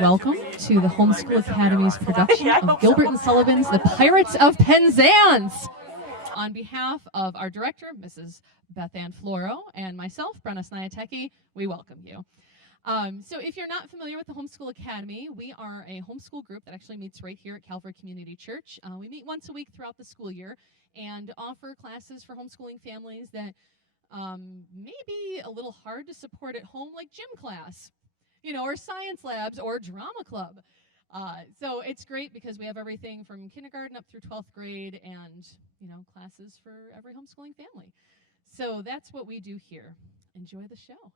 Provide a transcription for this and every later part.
welcome to the Homeschool Academy's production of Gilbert and Sullivan's The Pirates of Penzance. On behalf of our director, Mrs. Beth Ann Floro, and myself, Brenna Sniatecki, we welcome you. So if you're not familiar with the Homeschool Academy, we are a homeschool group that actually meets right here at Calvary Community Church. We meet once a week throughout the school year and offer classes for homeschooling families that may be a little hard to support at home, like gym class, or science labs or drama club. So it's great because we have everything from kindergarten up through 12th grade and, classes for every homeschooling family. So that's what we do here. Enjoy the show.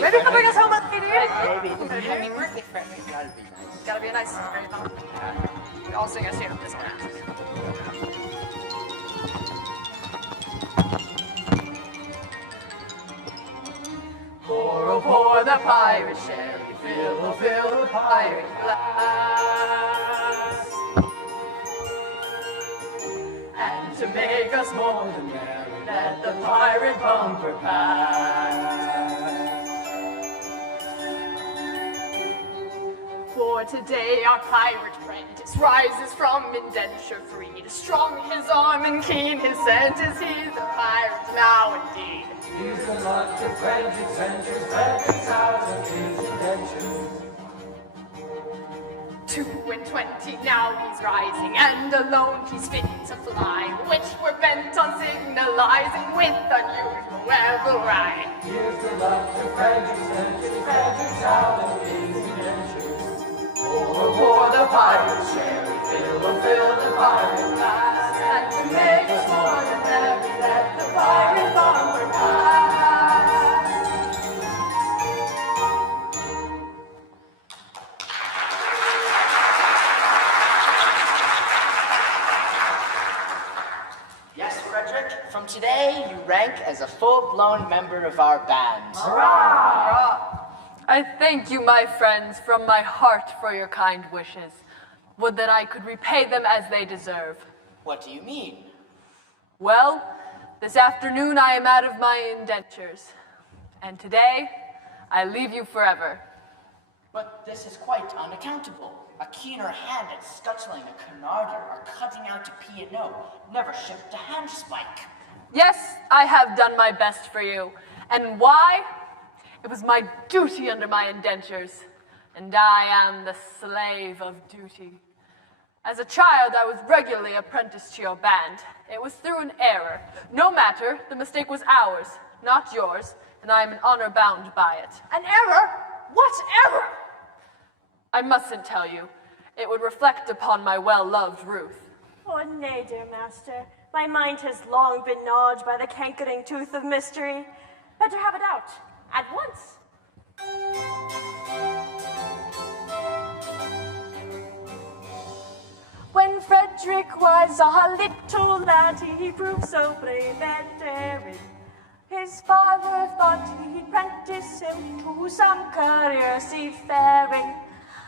Maybe he'll bring us home on CD. Maybe. Happy birthday, friend. Gotta be nice. Gotta be a nice, great mom. We all sing us here this one. Pour the pirate sherry, fill the pirate glass. And to make us more than merry, let the pirate bumper pass. For today our pirate apprentice rises from indenture free. To strong his arm and keen his scent is he, the pirate now indeed. He's the luck to French adventures, Frederick's out of his indentures. 22 now he's rising, and alone he's fit to fly, which we're bent on signalizing with unusual weather right. Here's the luck to Frederick's adventures, Frederick's out of his indentures. Pour the pirate sherry, fill the pirate glass, and to make us more than merry, let the pirate bumper pass. Yes, Frederick, from today you rank as a full-blown member of our band. Hurrah! I thank you, my friends, from my heart for your kind wishes. Would that I could repay them as they deserve. What do you mean? Well, this afternoon I am out of my indentures, and today I leave you forever. But this is quite unaccountable. A keener hand at scuttling a canarder or cutting out a P&O never shipped a handspike. Yes, I have done my best for you. And why? It was my duty under my indentures, and I am the slave of duty. As a child, I was regularly apprenticed to your band. It was through an error. No matter, the mistake was ours, not yours, and I am in honor bound by it. An error? What error? I mustn't tell you. It would reflect upon my well-loved Ruth. Oh, nay, dear master. My mind has long been gnawed by the cankering tooth of mystery. Better have it out, at once. When Frederick was a little lad, he proved so brave and daring. His father thought he'd prentice him to some career seafaring.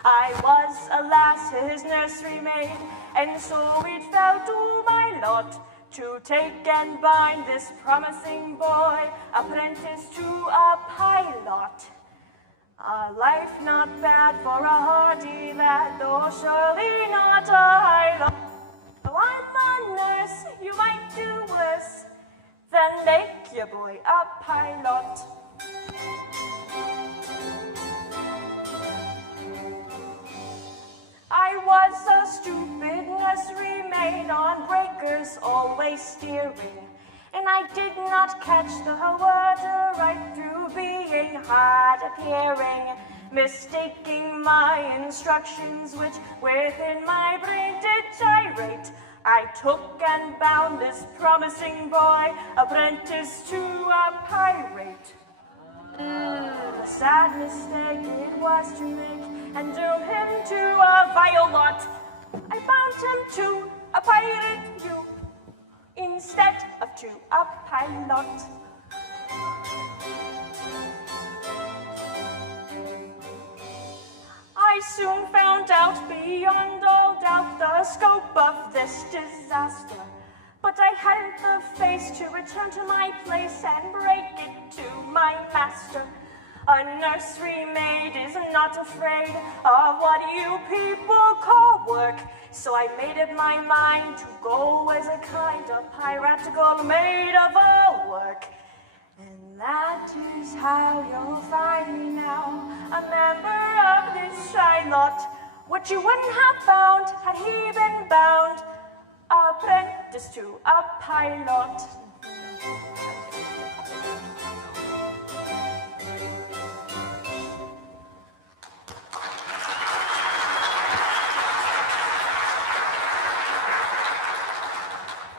I was, alas, his nursery maid, and so it fell to my lot to take and bind this promising boy, apprentice to a pilot. A life not bad for a hardy lad, though surely not a high lot. Though I'm a nurse, you might do worse than make your boy a pilot. I was a stupid nursery maid on breakers, always steering, and I did not catch the word right through being hard appearing, mistaking my instructions, which within my brain did gyrate. I took and bound this promising boy, apprentice to a pirate. A sad mistake it was to make, and doom him to a vile lot. I bound him to a pirate you, instead of to a pilot. I soon found out beyond all doubt the scope of this disaster, but I hadn't the face to return to my place and break it to my master. A nursery maid is not afraid of what you people call work, so I made up my mind to go as a kind of piratical maid of all work. And that is how you'll find me now, a member of this shy lot. What you wouldn't have found had he been bound, apprentice to a pilot.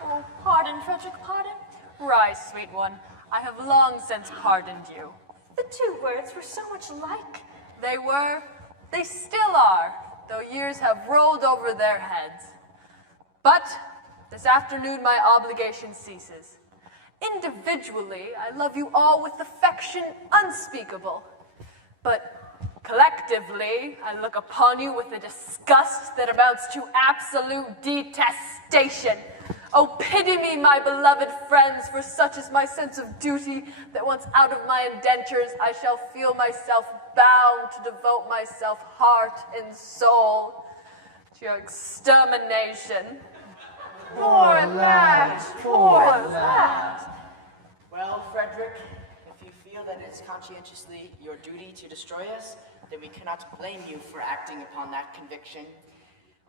Oh, pardon, Frederick, pardon? Rise, sweet one. I have long since pardoned you. The two words were so much alike. They were, they still are, though years have rolled over their heads. But this afternoon my obligation ceases. Individually, I love you all with affection unspeakable. But collectively, I look upon you with a disgust that amounts to absolute detestation. Oh, pity me, my beloved friends, for such is my sense of duty that once out of my indentures, I shall feel myself bound to devote myself heart and soul to your extermination. Poor lad, poor lad. Well, Frederick, if you feel that it is conscientiously your duty to destroy us, then we cannot blame you for acting upon that conviction.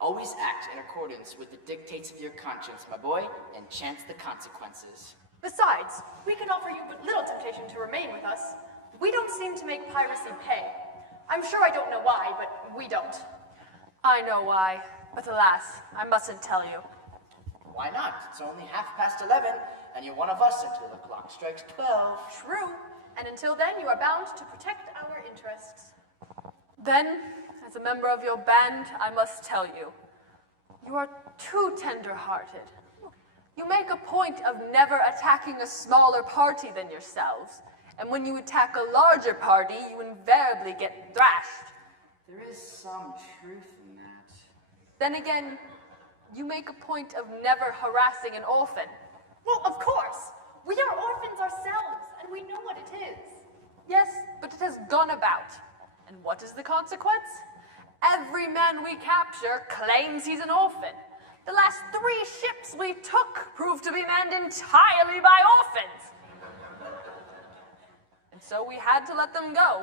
Always act in accordance with the dictates of your conscience, my boy, and chance the consequences. Besides, we can offer you but little temptation to remain with us. We don't seem to make piracy pay. I'm sure I don't know why, but we don't. I know why, but alas, I mustn't tell you. Why not? It's only 11:30, and you're one of us until the clock strikes 12. True, and until then you are bound to protect our interests. Then, as a member of your band, I must tell you, you are too tender-hearted. You make a point of never attacking a smaller party than yourselves, and when you attack a larger party, you invariably get thrashed. There is some truth in that. Then again, you make a point of never harassing an orphan. Well, of course. We are orphans ourselves, and we know what it is. Yes, but it has gone about. And what is the consequence? Every man we capture claims he's an orphan. The last 3 ships we took proved to be manned entirely by orphans. And so we had to let them go.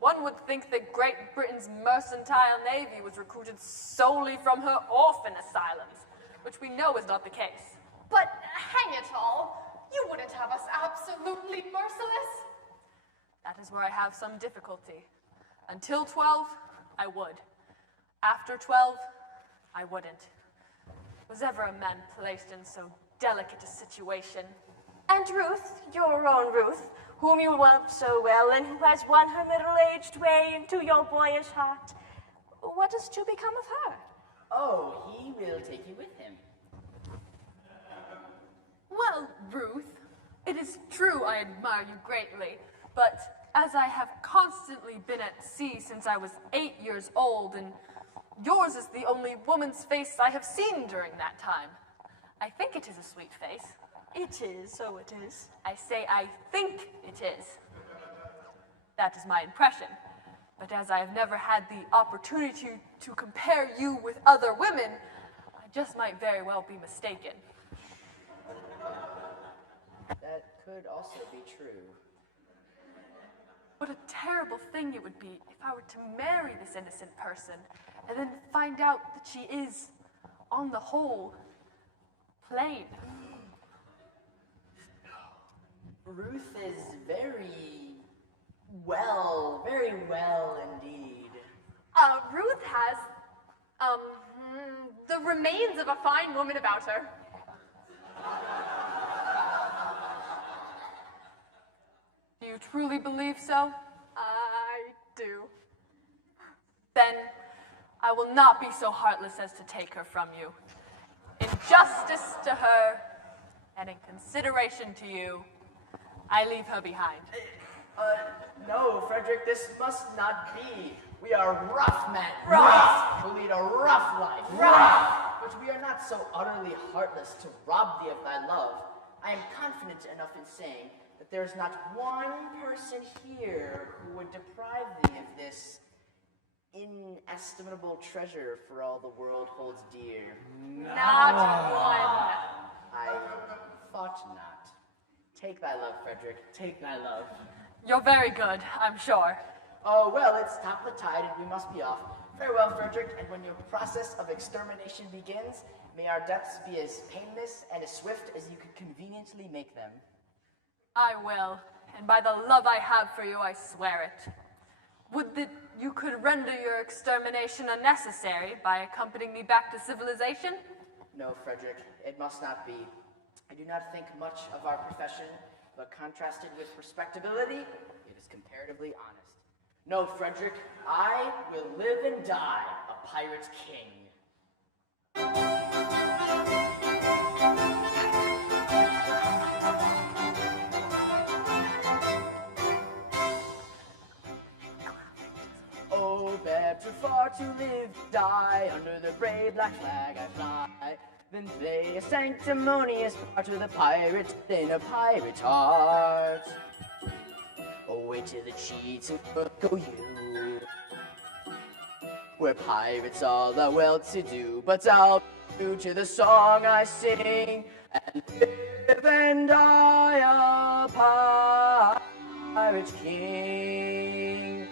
One would think that Great Britain's mercantile navy was recruited solely from her orphan asylums, which we know is not the case. But hang it all, you wouldn't have us absolutely merciless. That is where I have some difficulty. Until 12, I would. After 12, I wouldn't. Was ever a man placed in so delicate a situation? And Ruth, your own Ruth, whom you love so well and who has won her middle-aged way into your boyish heart, what is to become of her? Oh, he will take you with him. Well, Ruth, it is true I admire you greatly, but as I have constantly been at sea since I was 8 years old, and yours is the only woman's face I have seen during that time, I think it is a sweet face. It is, so it is. I say I think it is. That is my impression. But as I have never had the opportunity to compare you with other women, I just might very well be mistaken. That could also be true. What a terrible thing it would be if I were to marry this innocent person and then find out that she is, on the whole, plain. Ruth is very well indeed. Ruth has, the remains of a fine woman about her. Do you truly believe so? I do. Then I will not be so heartless as to take her from you. In justice to her and in consideration to you, I leave her behind. No, Frederick, this must not be. We are rough men. Rough! Who lead a rough life. Rough! But we are not so utterly heartless to rob thee of thy love. I am confident enough in saying that there is not one person here who would deprive thee of this inestimable treasure for all the world holds dear. Not one. I thought not. Take thy love, Frederick. Take thy love. You're very good, I'm sure. Oh, well, it's top the tide and we must be off. Farewell, Frederick, and when your process of extermination begins, may our deaths be as painless and as swift as you could conveniently make them. I will, and by the love I have for you, I swear it. Would that you could render your extermination unnecessary by accompanying me back to civilization? No, Frederick, it must not be. I do not think much of our profession, but contrasted with respectability, it is comparatively honest. No, Frederick, I will live and die a pirate's king. Oh, better far to live, die, under the brave black flag I fly, than play a sanctimonious part with a pirate in a pirate's heart. Away to the cheats and go you, where pirates all are well-to-do, but I'll be true to the song I sing, and live and die a pirate's king.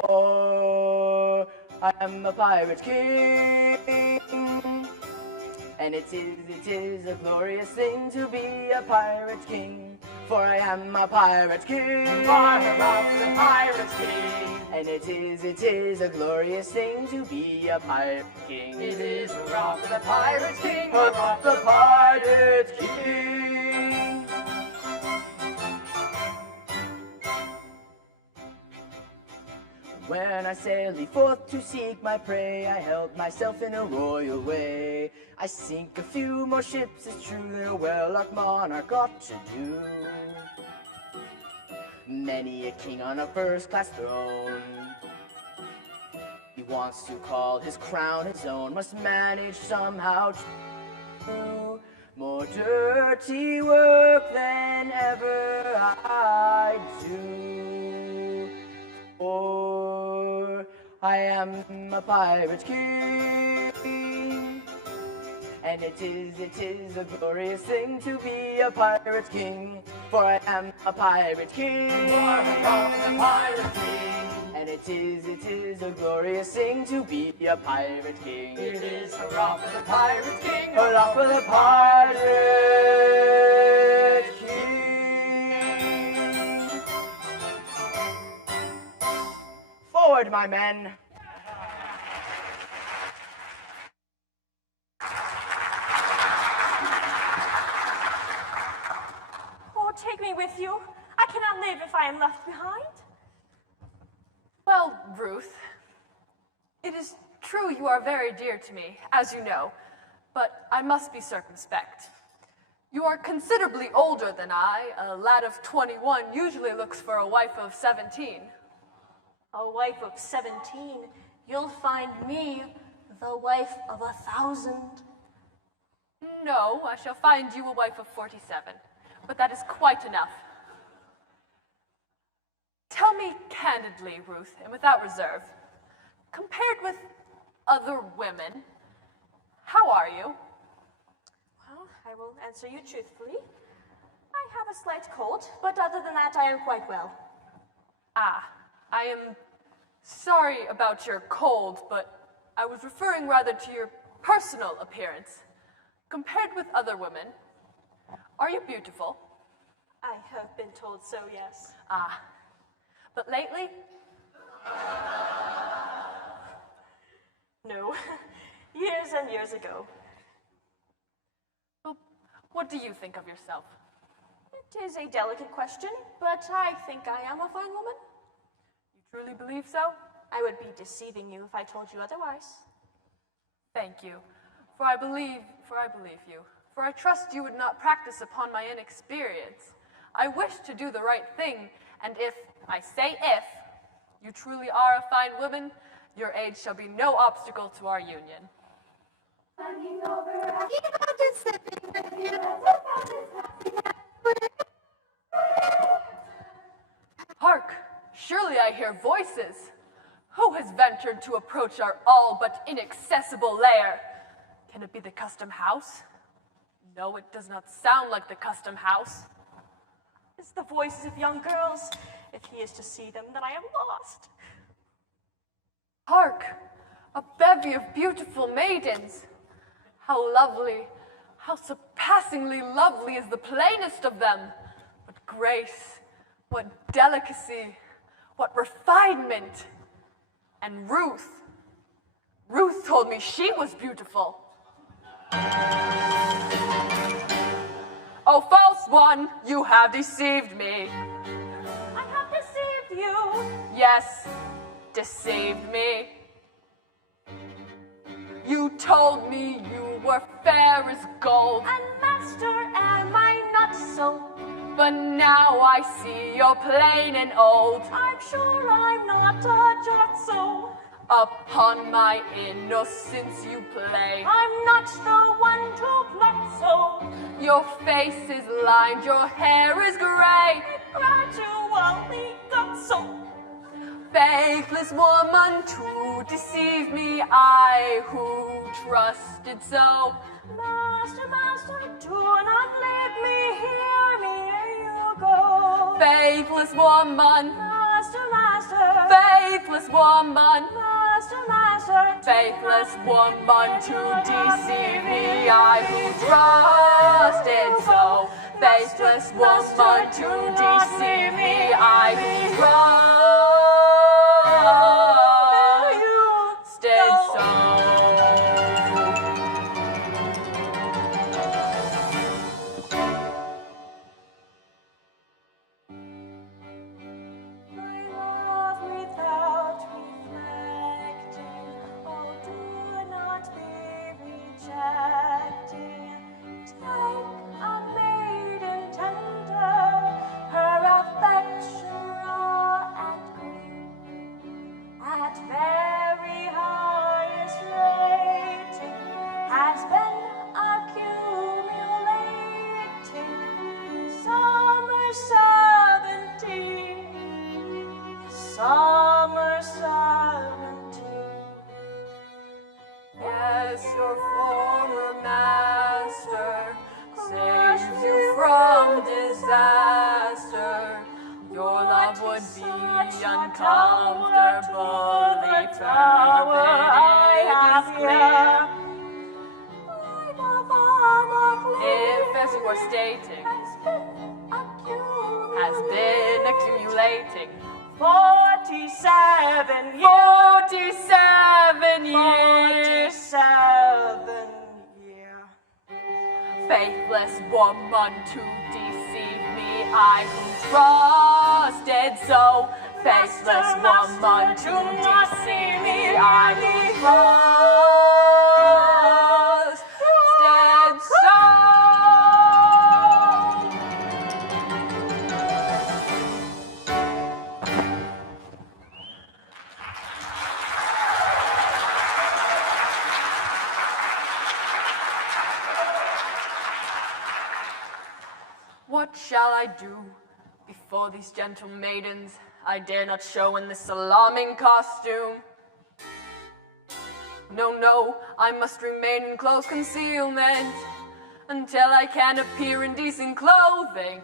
For I am a pirate's king, and it is a glorious thing to be a pirate's king. For I am a pirate's king. I am the pirate's king. And it is a glorious thing to be a pirate king. It is hurrah for the pirate's king. Hurrah for the pirate's king. When I sallied forth to seek my prey, I held myself in a royal way. I sink a few more ships, it's true, than a well-off monarch ought to do. Many a king on a first-class throne, he wants to call his crown his own, must manage somehow to more dirty work than ever I do. For I am a pirate king. And it is a glorious thing to be a pirate king. For I am a pirate king. And it is a glorious thing to be a pirate king. It is hurrah for the pirate king. Hurrah for the pirate king. Forward, my men. Oh, take me with you. I cannot live if I am left behind. Well, Ruth, it is true you are very dear to me, as you know, but I must be circumspect. You are considerably older than I. A lad of 21 usually looks for a wife of 17. A wife of 17. You'll find me the wife of 1,000. No, I shall find you a wife of 47, but that is quite enough. Tell me candidly, Ruth, and without reserve, compared with other women, how are you? Well, I will answer you truthfully. I have a slight cold, but other than that, I am quite well. Ah, I am sorry about your cold, but I was referring rather to your personal appearance. Compared with other women, are you beautiful? I have been told so, yes. Ah, but lately? No, years and years ago. Well, what do you think of yourself? It is a delicate question, but I think I am a fine woman. You truly believe so? I would be deceiving you if I told you otherwise. Thank you, for I believe you. For I trust you would not practice upon my inexperience. I wish to do the right thing, and if, I say if, you truly are a fine woman, your age shall be no obstacle to our union. Hark! Surely I hear voices. Who has ventured to approach our all but inaccessible lair? Can it be the custom house? No, it does not sound like the custom house. It's the voices of young girls. If he is to see them, then I am lost. Hark! A bevy of beautiful maidens. How lovely, how surpassingly lovely is the plainest of them. What grace, what delicacy, what refinement. And Ruth told me she was beautiful. Oh, false one, you have deceived me. I have deceived you. Yes, deceived me. You told me you were fair as gold. And master, am I not so? But now I see you're plain and old. I'm sure I'm not a jot so. Upon my innocence you play. I'm not the one to plot so. Your face is lined, your hair is gray. Gradually got so. Faithless woman, to deceive me, I who trusted so. Master, master, do not leave me here, you go. Faithless woman, Master, master, faithless woman, master, master, faithless woman, to deceive me, I who trusted so. Faithless woman, to deceive me, I who trusted so. my love without reflecting. Oh, do not be rejecting. Take a maiden tender, her affection raw uncomfortably perverted is clear. If, as you were stating, has been accumulating 47 years. 47 years. 47 years. Faithless woman to deceive me, I who trusted so. Faithless woman to deceive me, I who trusted so. What shall I do before these gentle maidens I dare not show in this alarming costume? No, no, I must remain in close concealment until I can appear in decent clothing.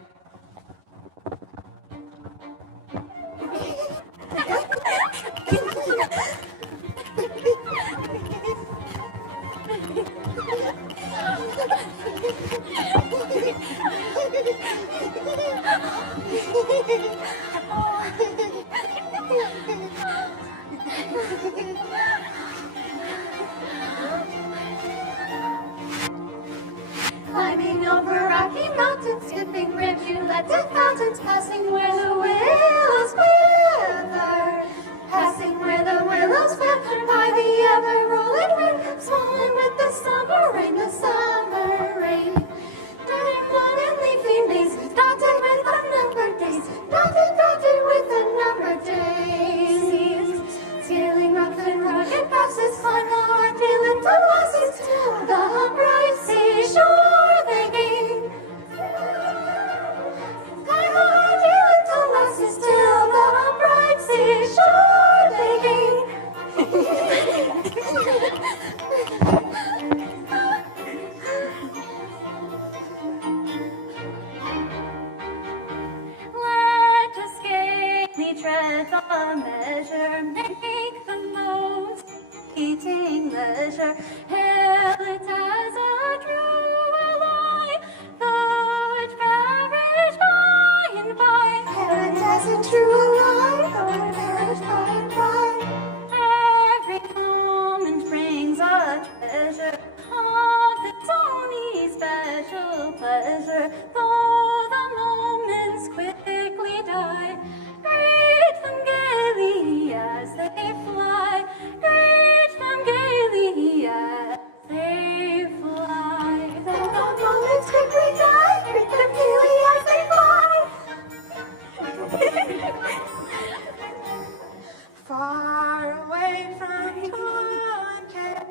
Climbing over rocky mountains, skipping rivulets and fountains, passing where the willows quiver, passing where the willows quiver by the ever-rolling river, swollen with the summer rain, the summer rain. Darting blood and leafy maze, dotted with unnumbered days, dotted with unnumbered days. Scaling rough and rugged passes, climb the hard hill into losses, till the bright seashore they gain. Climb the hard hill into losses, till the bright seashore they gain. Let us gaily tread the measure, make the most eating leisure, hail it as a true ally, though it perish by and by. Hail it as a true ally, though it perish by and by. Every moment brings a treasure of its own especial pleasure, though the moments quickly die. Greet them gaily as they fly, greet them gaily as they fly. Though the moments quickly die, greet them gaily as they fly. Far away from Taunton,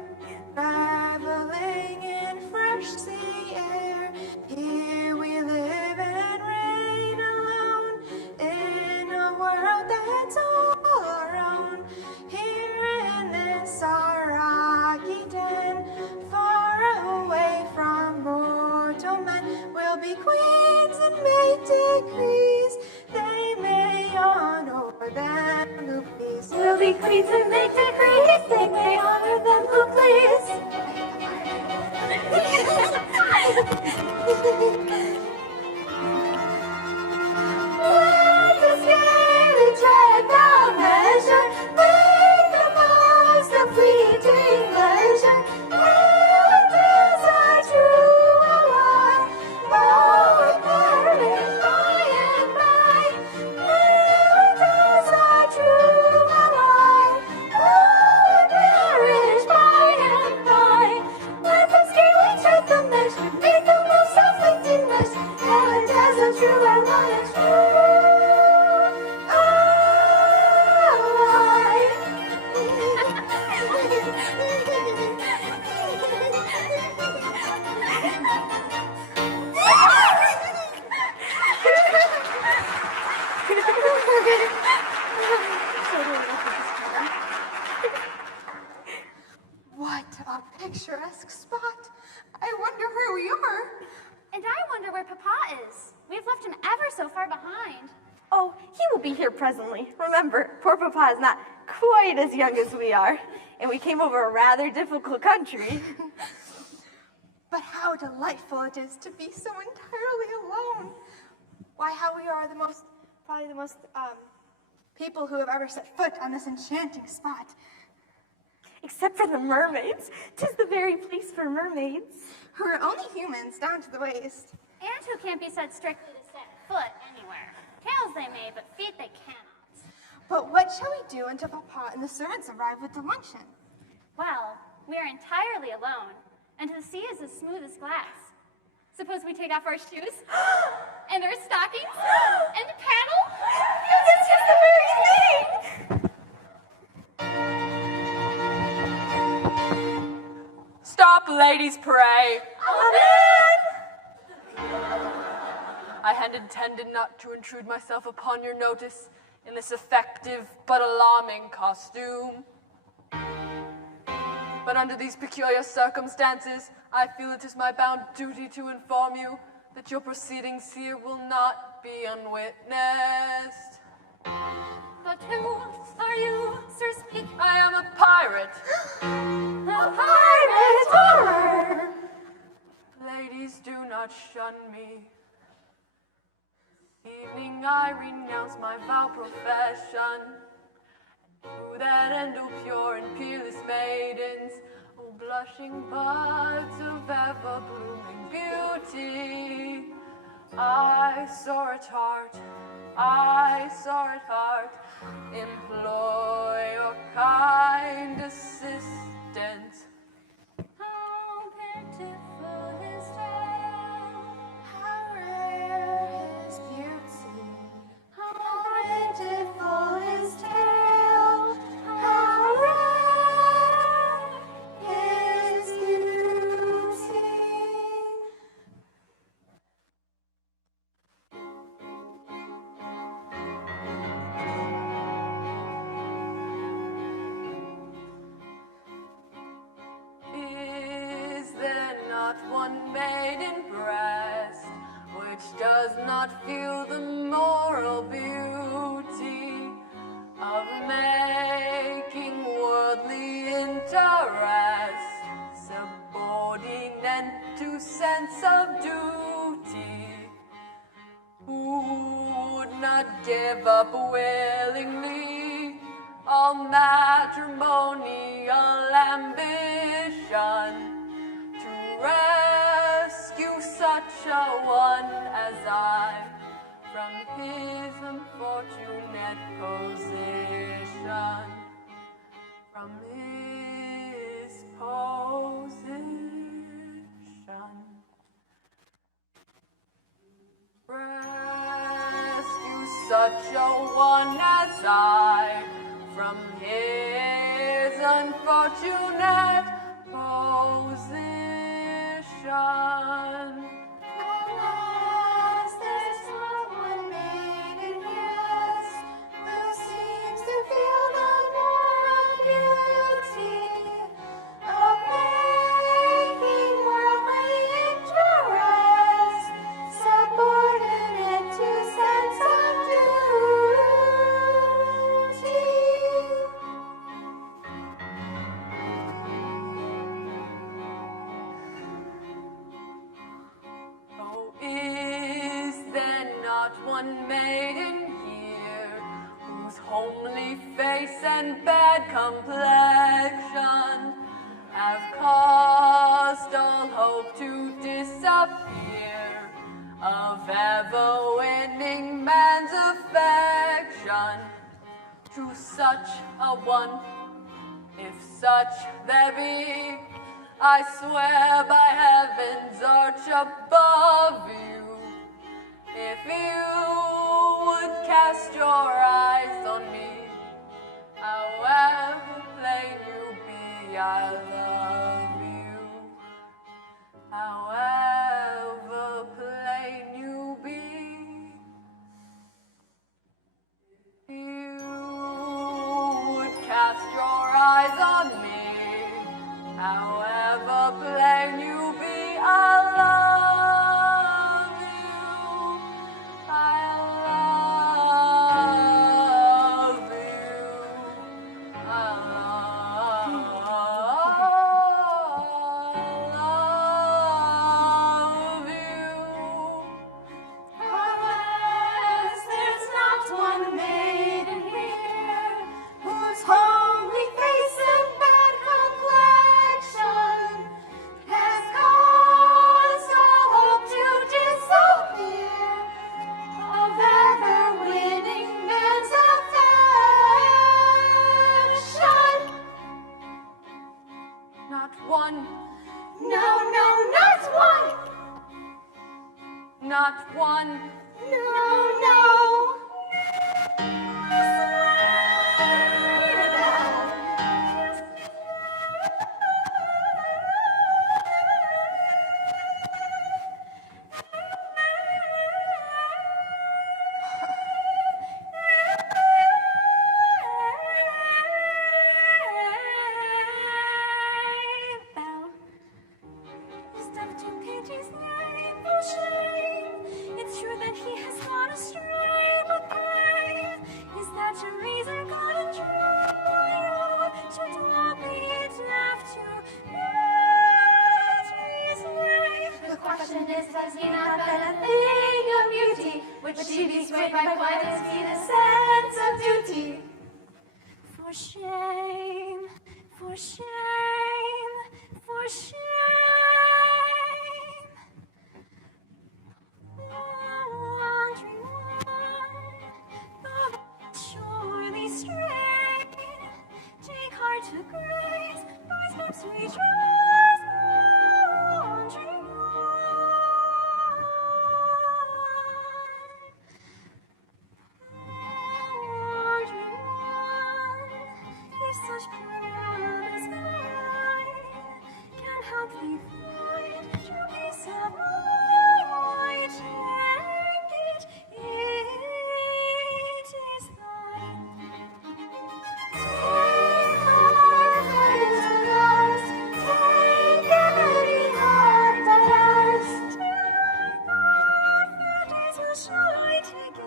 traveling in fresh sea air. Here we live and reign alone in a world that's all our own. Here in this our rocky den, far away from mortal men, we'll be queens and make decrees. They may honor them who please. We'll be queens and make decrees, they may honor them who please. Let us gaily tread the measure, make the most of fleeting leisure. Hail it as a true ally, though it perish by and by. Hail it as a true ally, though it perish by and by. Let us gaily tread the measure, make the most of fleeting leisure. Hail it as a true ally, a true What a picturesque spot. I wonder where we are. And I wonder where Papa is. We've left him ever so far behind. Oh, he will be here presently. Remember, poor Papa is not quite as young as we are, and we came over a rather difficult country. But how delightful it is to be so entirely alone. Why, how we are probably the most people who have ever set foot on this enchanting spot. Except for the mermaids. 'Tis the very place for mermaids. Who are only humans down to the waist. And who can't be said strictly to set foot anywhere. Tails they may, but feet they cannot. But what shall we do until Papa and the servants arrive with the luncheon? Well, we are entirely alone, and the sea is as smooth as glass. Suppose we take off our shoes, and our stockings, and paddle? That's just the very thing! Stop, ladies, pray. Amen! I had intended not to intrude myself upon your notice in this effective but alarming costume. But under these peculiar circumstances, I feel it is my bound duty to inform you that your proceedings here will not be unwitnessed. But who are you, sir, speak? I am a pirate. A pirate horror! Ladies, do not shun me. Evening I renounce my vow profession. To that end, O pure and peerless maidens, O blushing buds of ever-blooming beauty, I soar at heart, employ your kind assistance. How pitiful his tale, How rare his beauty. how Pitiful his tale. How rare his beauty. Is there not one maiden breast which does not feel the moral beauty of making worldly interest subordinate to sense of duty? Who would not give up willingly all matrimonial ambition to rescue such a one as I from his unfortunate position? From his position. Rescue such a one as I from his unfortunate position. Alas, there's not one maiden yet who seems to feel the moral beauty of making worldly interest subordinate to sense of duty. Oh, is there not one maiden here whose homely face and bad complexion have caused all hope to disappear of ever winning man's affection? To such a one, if such there be, I swear by heaven's arch above you, if you would cast your eyes on me, however plain you be, I love you. However plain you be, if you would cast your eyes on me, however plain you be, I love you. I love not one. No. It's true that he has gone astray, but pray, is that a reason God and true? Should not be left to his way. The question is, has he not been a thing of beauty? Would she be swayed by quite as keen a sense of duty? For shame, for shame, for shame. Wandering one, thou surely stray. Take heart to grace, thy steps rejoice. Wandering one, if such proud as thine can help thee find true peace of mind, take it is thine. Take heart that is lost, take any heart that asks. Take heart that is will shine, take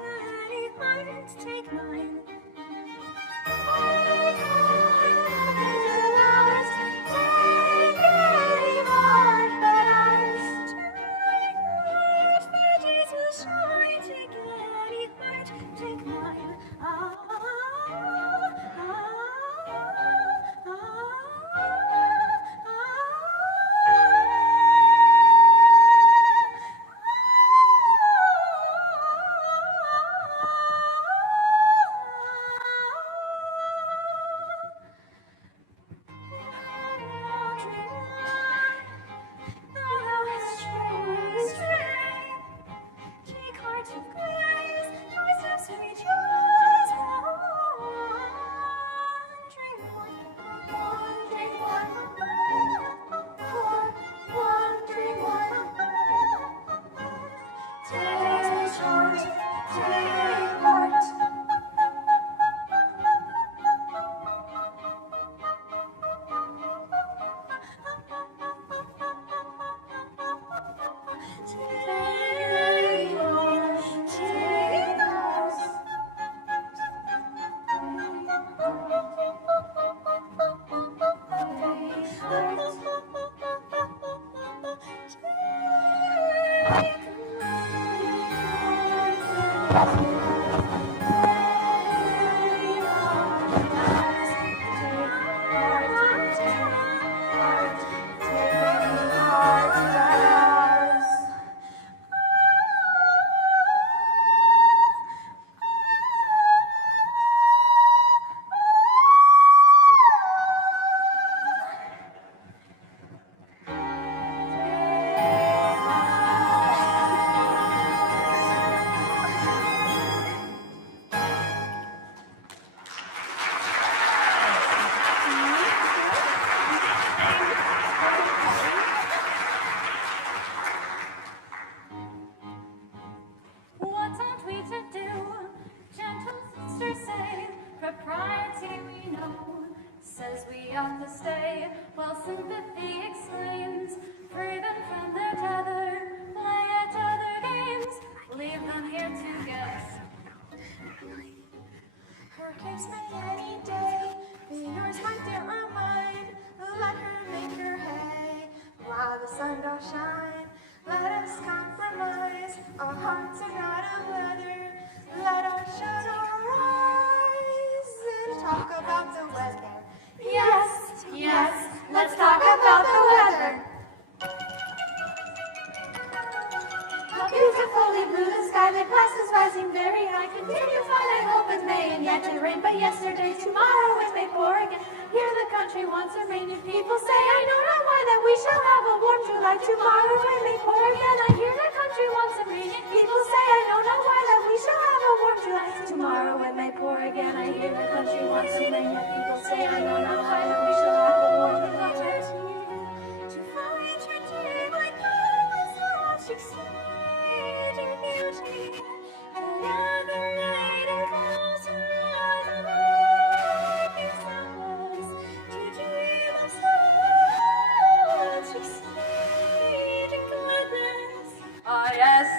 any heart, take mine. Take heart that is lost, take any heart that asks. Take heart that is will shine, take any heart, take mine. Thou hast surely strayed. Take heart of grace, thy steps rejoice. Wandering one, wandering one, wandering one. Take heart, take heart. Take heart, take heart. What ought we to do? Gentle sister say, propriety we know, says we ought to stay, while sympathy exclaims, free them from their tether, play at other games, leave them here to guess. Her case may any day be yours, my dear, or mine. Let her make her hay while the sun doth shine. Let us compromise, our hearts are not of leather. Let us shut our eyes and talk about the weather. Yes, yes, let's talk about the weather. How beautifully blue the sky, the clouds rising very high. Continue fine, I hope it may, and yet it rained but yesterday. Tomorrow it may pour again. Here the country wants a rain. If people say, I know not why, that we shall have a warm July. Tomorrow it may pour again. I hear the country wants a rain.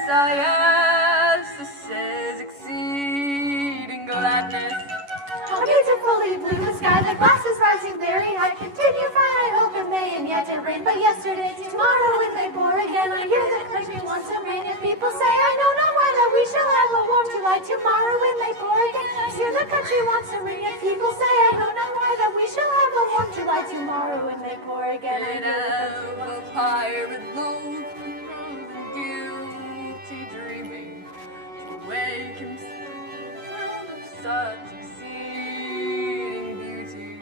yes, this is exceeding gladness. How beautifully blue the sky, the glass is rising very high. Continue fine, I hope it may, and yet it rained. But yesterday, tomorrow, when they pour again, I hear the country wants some rain. And people say, I know not why, that we shall have a warm July. Tomorrow, when they pour again, I hear the country wants some rain. And people say, I know not why, that we shall have a warm July. Tomorrow, when they pour again, I hear the country wants some rain. Pirate loath and guilty dreaming to wake himself of such exceeding beauty.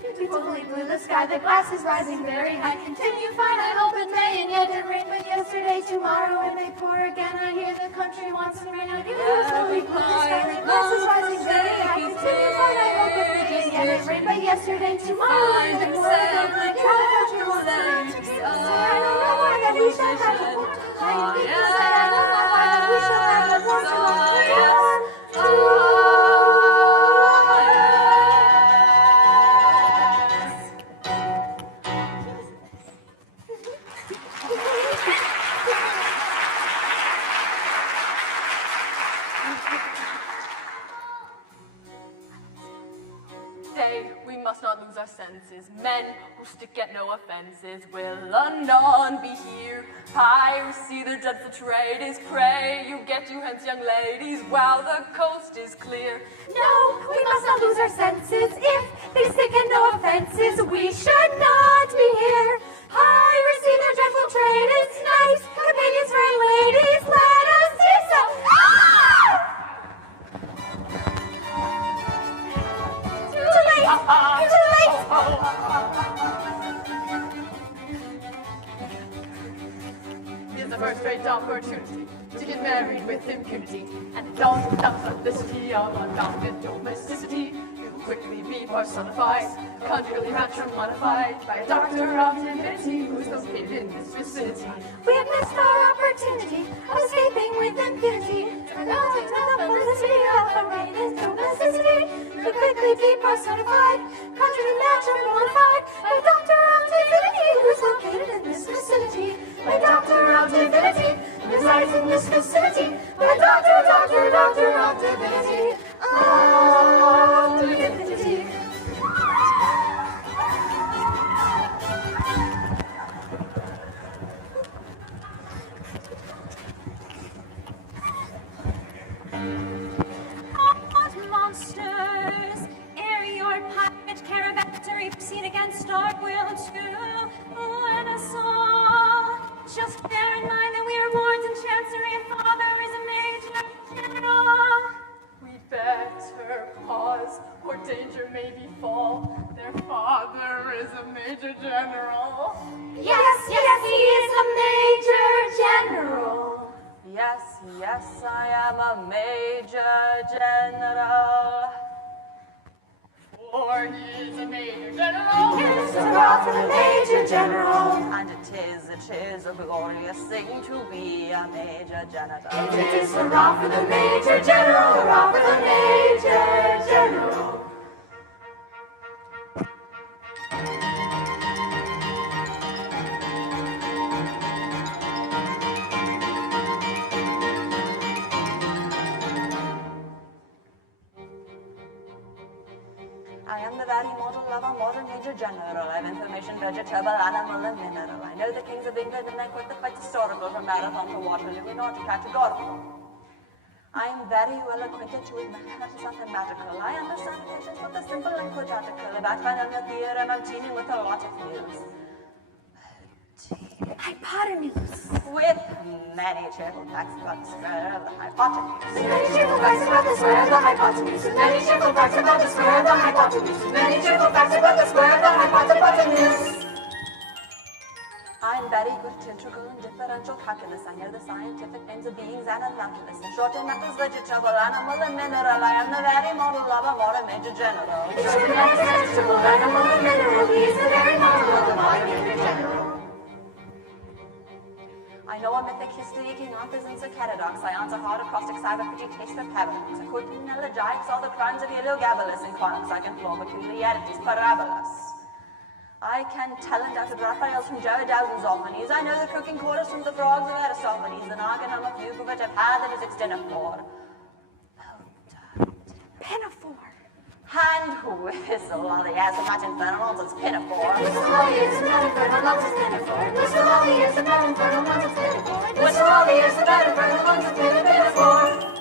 Beautifully blue the sky, the glass is rising very high. Continue fine, I hope it may, and yet it rained. But yesterday, tomorrow, when they pour again, I hear the country wants some rain. Beautifully blue the sky, the glass is rising very high. Continue fine, I hope it may, and yet it rained. But yesterday, tomorrow, when they pour again, I hear the country wants some rain. People say, I don't know why, that we shall have a warm July. People say, I don't know why, that we shall have a warm July. We must not lose our senses. Men who stick at no offenses will anon be here. Piracy, their dreadful trade is prey. You get you hence, young ladies, while the coast is clear. No, we must not lose our senses. If they stick at no offenses, we should not be here. Piracy, their dreadful trade is nice. Companions for ladies, let us do so. Too late! Too late! Here's the first great opportunity to get married with impunity. And don't doubt simplicity of unbounded domesticity. You'll quickly be personified, conjugally matrimonified by a doctor of divinity who's located in this vicinity. We have missed our opportunity of escaping with impunity. Announcing the felicity of a reign in domesticity. We quickly be personified, conjugally matrimonified by a doctor of divinity who's located in this vicinity. My doctor of divinity resides in this vicinity. My doctor of divinity. Of divinity. Monsters, ere your pirate caravan proceed against our will to let us all just bear in mind that we are wards in chancery and father is a major general. We better pause, or danger may befall. Their father is a major general. Yes, he is a major general. Yes, I am a major general. For he is a major general. Here's a hurrah for the major general. And it is a glorious thing to be a major general. It is hurrah for the major general, hurrah for the major general. I am the very model of a modern major general. I have information, vegetable, animal, and mineral. I know the kings of England and I quote the fight historical from Marathon to Waterloo in order to categorical. I am very well acquainted with mathematical. I understand patients with the simple and quadratical. About final theorem, I'm teeming with a lot of news. Hypotenuse. With many cheerful facts about the square of the hypotenuse. Many cheerful facts about the square of the hypotenuse. Many cheerful facts about the square of the hypotenuse. Many cheerful facts about the square of the hypotenuse. I'm very good at integral and differential calculus. I know the scientific names of beings and homunculus. In short, in matters vegetable, animal, and mineral, I am the very model of a modern major general. In short, in matters vegetable, animal, and mineral, he is the very model of a modern major general. I know a mythic history, King Arthur's and Sir Caradox. I answer hard acrostics, I have a pretty taste for paradox. I quote in elegiacs all the crimes of Heliogabalus and conics. I can floor peculiarities, parabolas. I can tell and out of Raphael's from Joe Dowden's Orphanese. I know the cooking quarters from the frogs of somebody's an organ on a few for which I've had the music's dinner for. Pinafore. Hand whistle while the ass of my infernal nonsense pinafore. Whistle all the years, not infernal nonsense pinafore. Whistle all the years, not infernal nonsense pinafore. Whistle all the years, not infernal nonsense pinafore.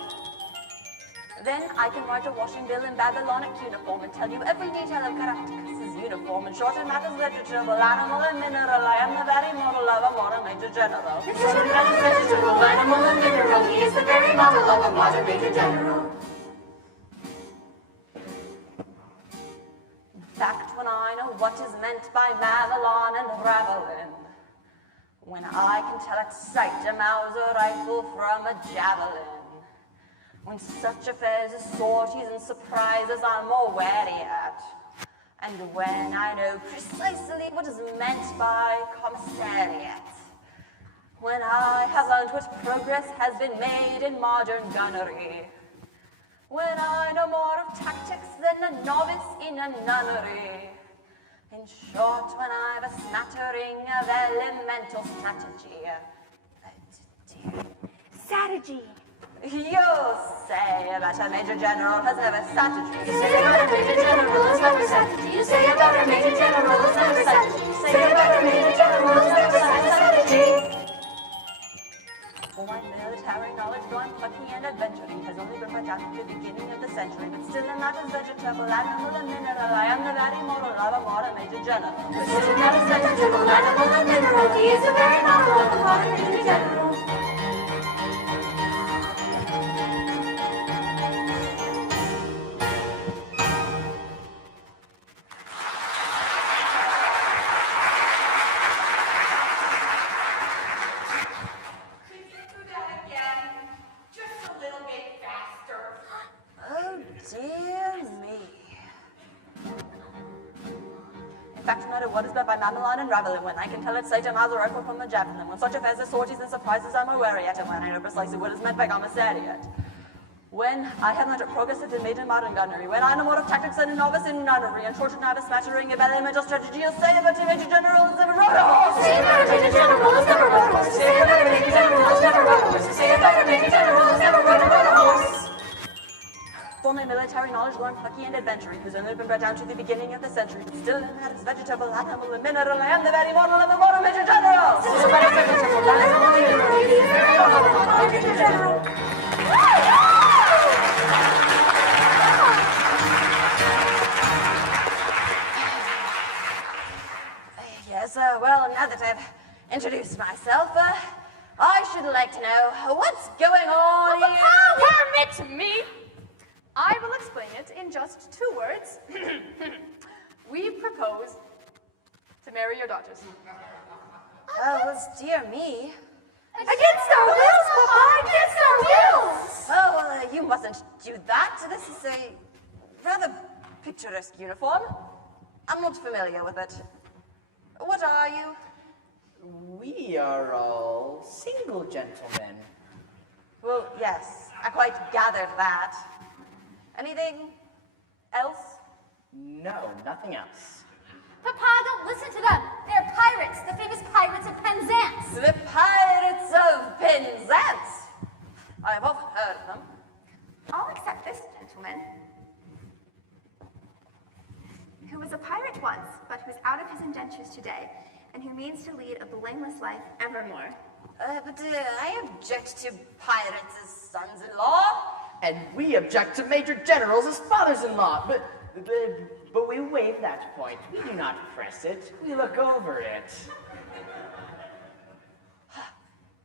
Then I can write a washing bill in Babylonic uniform and tell you every detail of Caractacus's uniform. In short, in matters vegetable, animal, and mineral, I am the very model of a modern major general. In short, in matters vegetable, animal, and mineral, he is the very model of a modern major general. In fact, when I know what is meant by Mamelon and Ravelin, when I can tell at sight a Mauser rifle from a javelin, when such affairs as sorties and surprises I'm more wary at, and when I know precisely what is meant by commissariat, when I have learned what progress has been made in modern gunnery, when I know more of tactics than a novice in a nunnery, in short, when I've a smattering of elemental strategy. Strategy. You'll say that a major general has never strategy. You say about a major general is never strategy. You say about a major general is never strategy. You say about a major general is never strategy. For my military knowledge, though I'm plucky and adventuring, has only been brought out at the beginning of the century, but still in that is vegetable, animal, and mineral, I am the very moral of a modern major general. Still in that is vegetable, animal, and mineral, he is the very model of a modern major general. What is meant by Mamelon and Ravelin, when I can tell at sight a Mauser rifle from a javelin, when such affairs as sorties and surprises I'm wary at, and when I know precisely what is meant by commissariat. When I have learned that progress has been made in modern gunnery, when I know more of tactics than a novice in nunnery, and short and have a smattering of elemental strategy, you'll say about a major general is never rode a horse. Say about a major general is never rode a horse. Say about a major general is never rode a horse. Say about a major general is never rode a horse. For my military knowledge, though I'm plucky and adventuring, has only been brought down to the beginning of the century, but still in that is vegetable, animal, and mineral, I am the very model of a modern major general! Still in that is vegetable, animal, and mineral, he is the very model of a modern major general. Yes, well, now that I've introduced myself, I should like to know what's going on here. Permit me! I will explain it in just 2 words. We propose to marry your daughters. Oh, dear me. Against our wills, Papa! Against our wills! Oh, well, you mustn't do that. This is a rather picturesque uniform. I'm not familiar with it. What are you? We are all single gentlemen. Well, yes, I quite gathered that. Anything else? No, nothing else. Papa, don't listen to them. They're pirates, the famous pirates of Penzance. The Pirates of Penzance. I have often heard of them. I'll accept this gentleman, who was a pirate once, but who's out of his indentures today, and who means to lead a blameless life evermore. But I object to pirates as sons-in-law. And we object to major generals as fathers-in-law, but we waive that point. We do not press it. We look over it.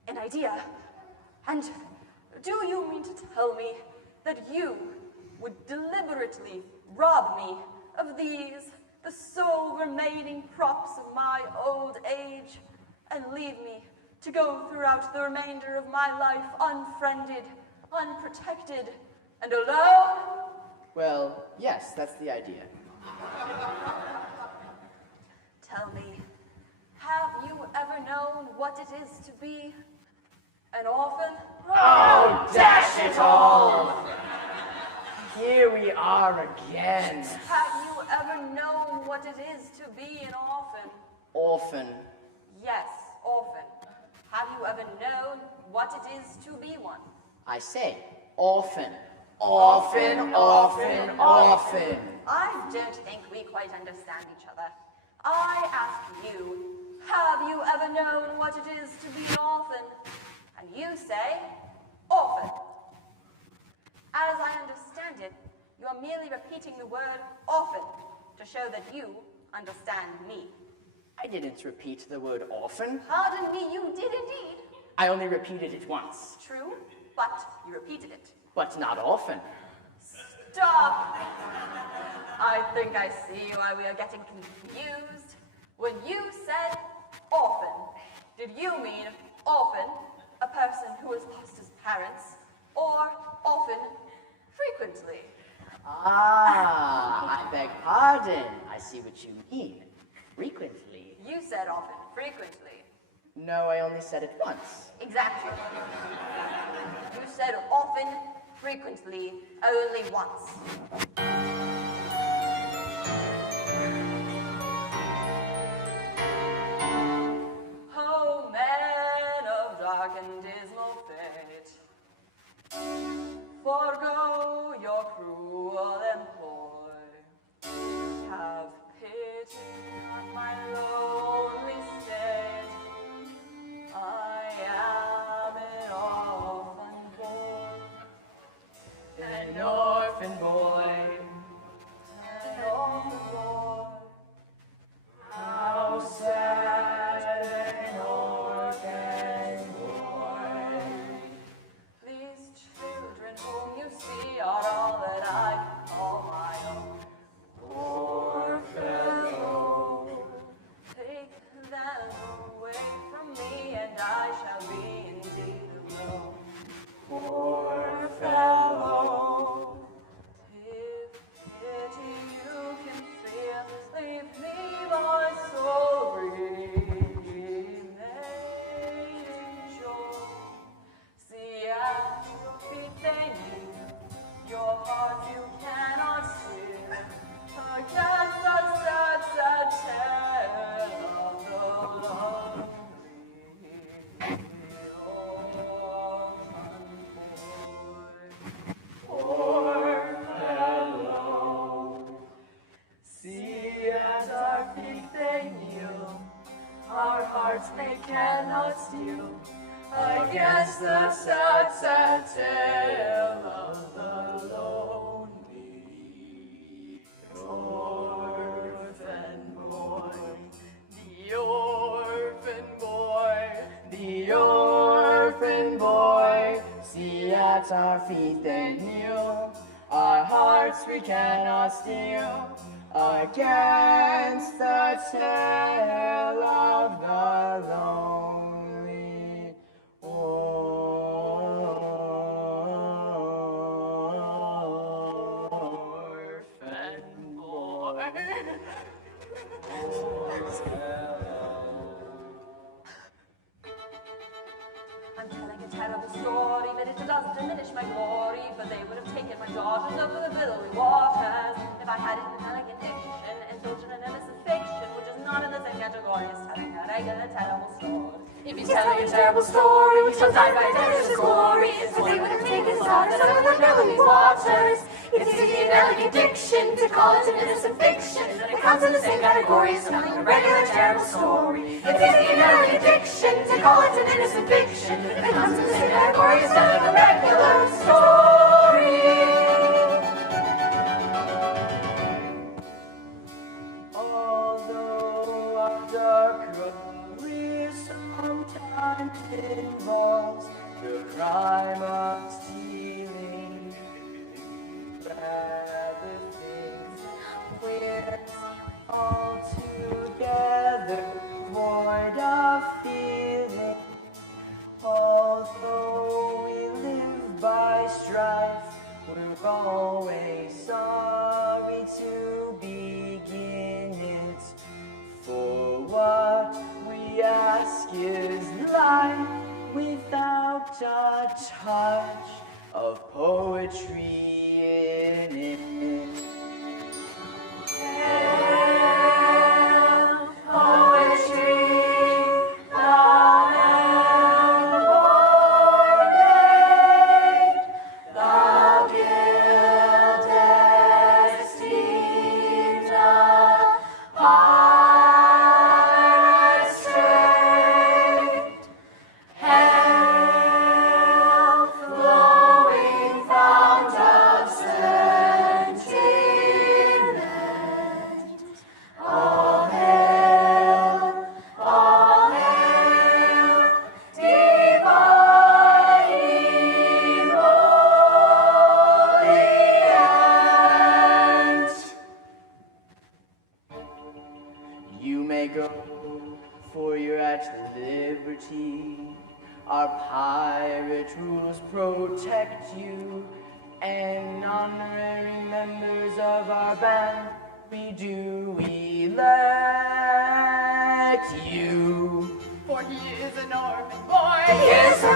An idea. And do you mean to tell me that you would deliberately rob me of these, the sole remaining props of my old age, and leave me to go throughout the remainder of my life unfriended, unprotected, and alone? Well, yes, that's the idea. Tell me, have you ever known what it is to be an orphan? Oh, dash it all! Here we are again. Have you ever known what it is to be an orphan? Orphan. Yes, orphan. Have you ever known what it is to be one? I say, often. Often, often, often. I don't think we quite understand each other. I ask you, have you ever known what it is to be an orphan? And you say, orphan. As I understand it, you are merely repeating the word orphan to show that you understand me. I didn't repeat the word orphan. Pardon me, you did indeed. I only repeated it once. True, but you repeated it. But not often. Stop! I think I see why we are getting confused. When you said orphan, did you mean orphan, a person who has lost his parents, or orphan frequently? Ah, I beg pardon. I see what you mean. Frequently. You said often, frequently. No, I only said it once. Exactly. You said often, frequently, only once. Oh, man of dark and dismal fate, forgo your cruel employ. Have pity on my lonely state. I am an orphan boy. An orphan boy. An orphan boy. How sad an orphan boy. These children whom you see are all that I call my own. Poor fellow, take them away from me, and I shall be indeed alone. Poor fellow, if pity you can feel, leave me my soul remain in joy. See at your feet they kneel, your heart you cannot seal. Against the sad, sad tale of the lonely orphan boy. Poor fellow, see at our feet they kneel, our hearts they cannot steal. Against the sad, sad tale of the lonely orphan boy. The orphan boy, the orphan boy. See at our feet they kneel, our hearts we cannot steal. Against the tale of the lonely orphan boy. I'm telling a terrible story, but it doesn't diminish my glory. For they would have taken my daughters over the billowy waters if I hadn't been telling a diction, indulgent and innocent fiction, which is not in the same category as telling a regular terrible story. If he's telling a terrible story, we shall die by death as glory. For they would have taken his daughters over the billowy waters. It's an elegant diction to call it an innocent fiction. It comes in the same category as telling a regular terrible story. It's an elegant diction to call it an innocent fiction. It comes in the same category as telling a regular story. Although our dark career sometimes involves the crime of stealing, rather things we're altogether void of feeling. Although we live by strife, we're always sorry to begin it. For what we ask is life without a touch of poetry in it. Poetry, the pirate rules protect you, and honorary members of our band, we do elect you. For he is an orphan boy. He is a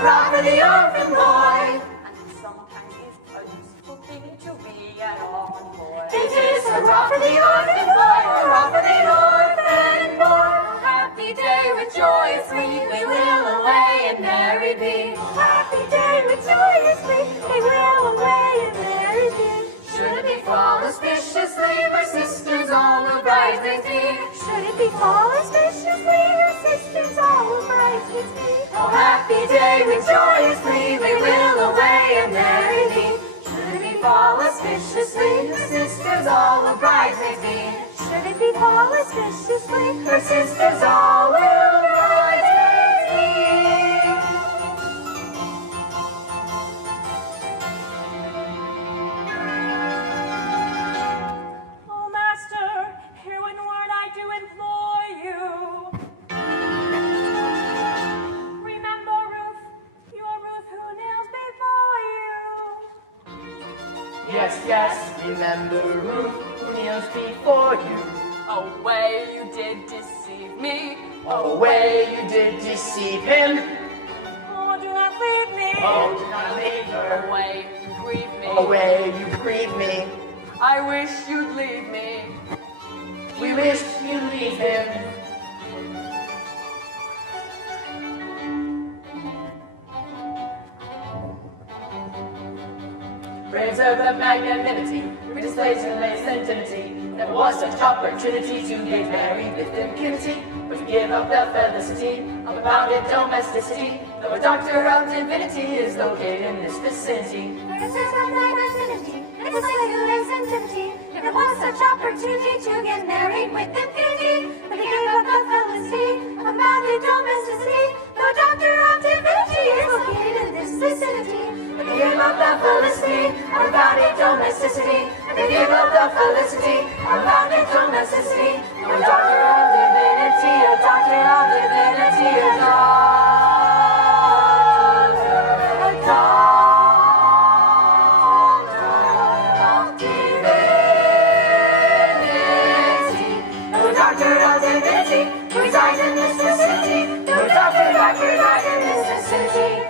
the orphan boy. And sometimes he's a useful thing to be an orphan boy. It is a the orphan boy, a the orphan boy. Happy day with joyously, we will away and merry be. Happy day with joyously, we will away and merry be. Should it befall auspiciously, our sisters all will bridesmaids be. Should it befall auspiciously, our sisters all will bridesmaids be. Oh, happy day with joyously, we will away and merry be. Should it befall auspiciously, our sisters all will bridesmaids be. Should it befall auspiciously, her sisters all will bridesmaids be. Oh, master, hear one word I do implore you. Remember Ruth, your Ruth who kneels before you. Yes, yes, remember Ruth, who kneels before you. Away you did deceive me. Away you did deceive him. Oh, do not leave me. Oh, do not leave her. Away you grieve me. Away you grieve me. I wish you'd leave me. We wish you'd leave him. Braves of the magnanimity, we displays in late sentinity. There was such opportunity to get married with impunity, but to give up the felicity of a bounded domesticity, though a doctor of divinity is located in this vicinity. It's just a magnanimity, it's a late sentinity. There was such opportunity to get married with impunity, but to give up the felicity of a bounded domesticity, though a doctor of divinity is located in this vicinity. To give up the felicity of a bounded domesticity, to give up the felicity of a bounded domesticity, a doctor of divinity, a doctor of divinity, a doctor of divinity, no doctor of divinity who resides in this vicinity, no doctor resides in this vicinity.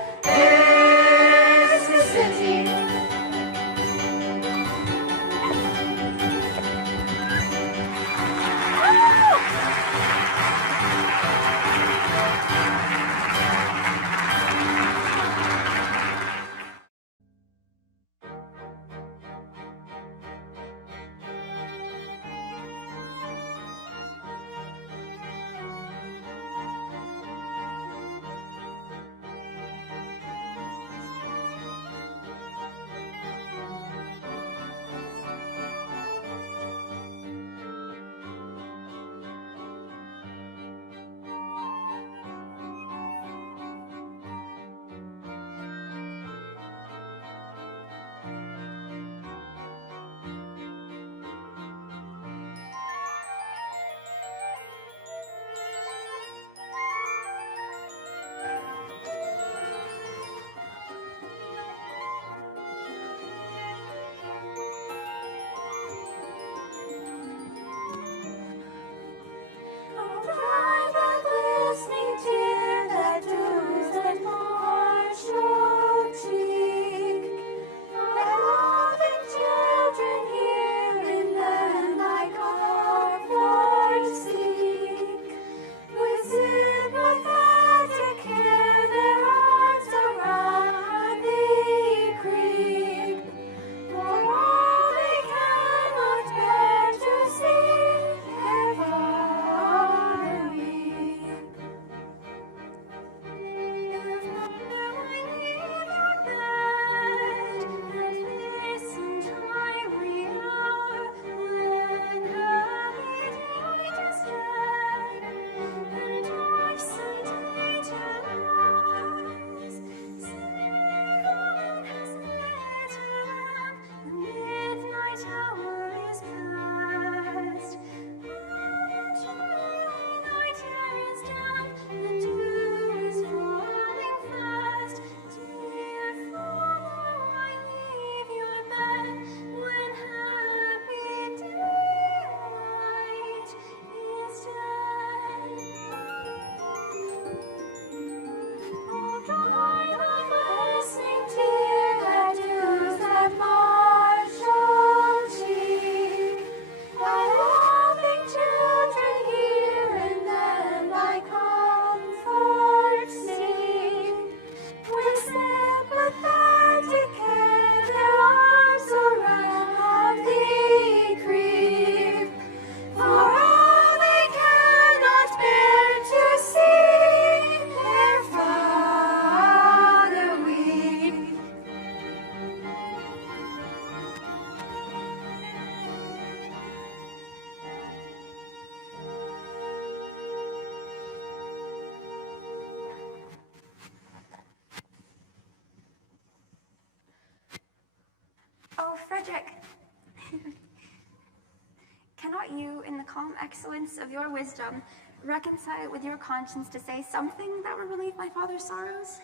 you, in the calm excellence of your wisdom, reconcile it with your conscience to say something that will relieve my father's sorrows?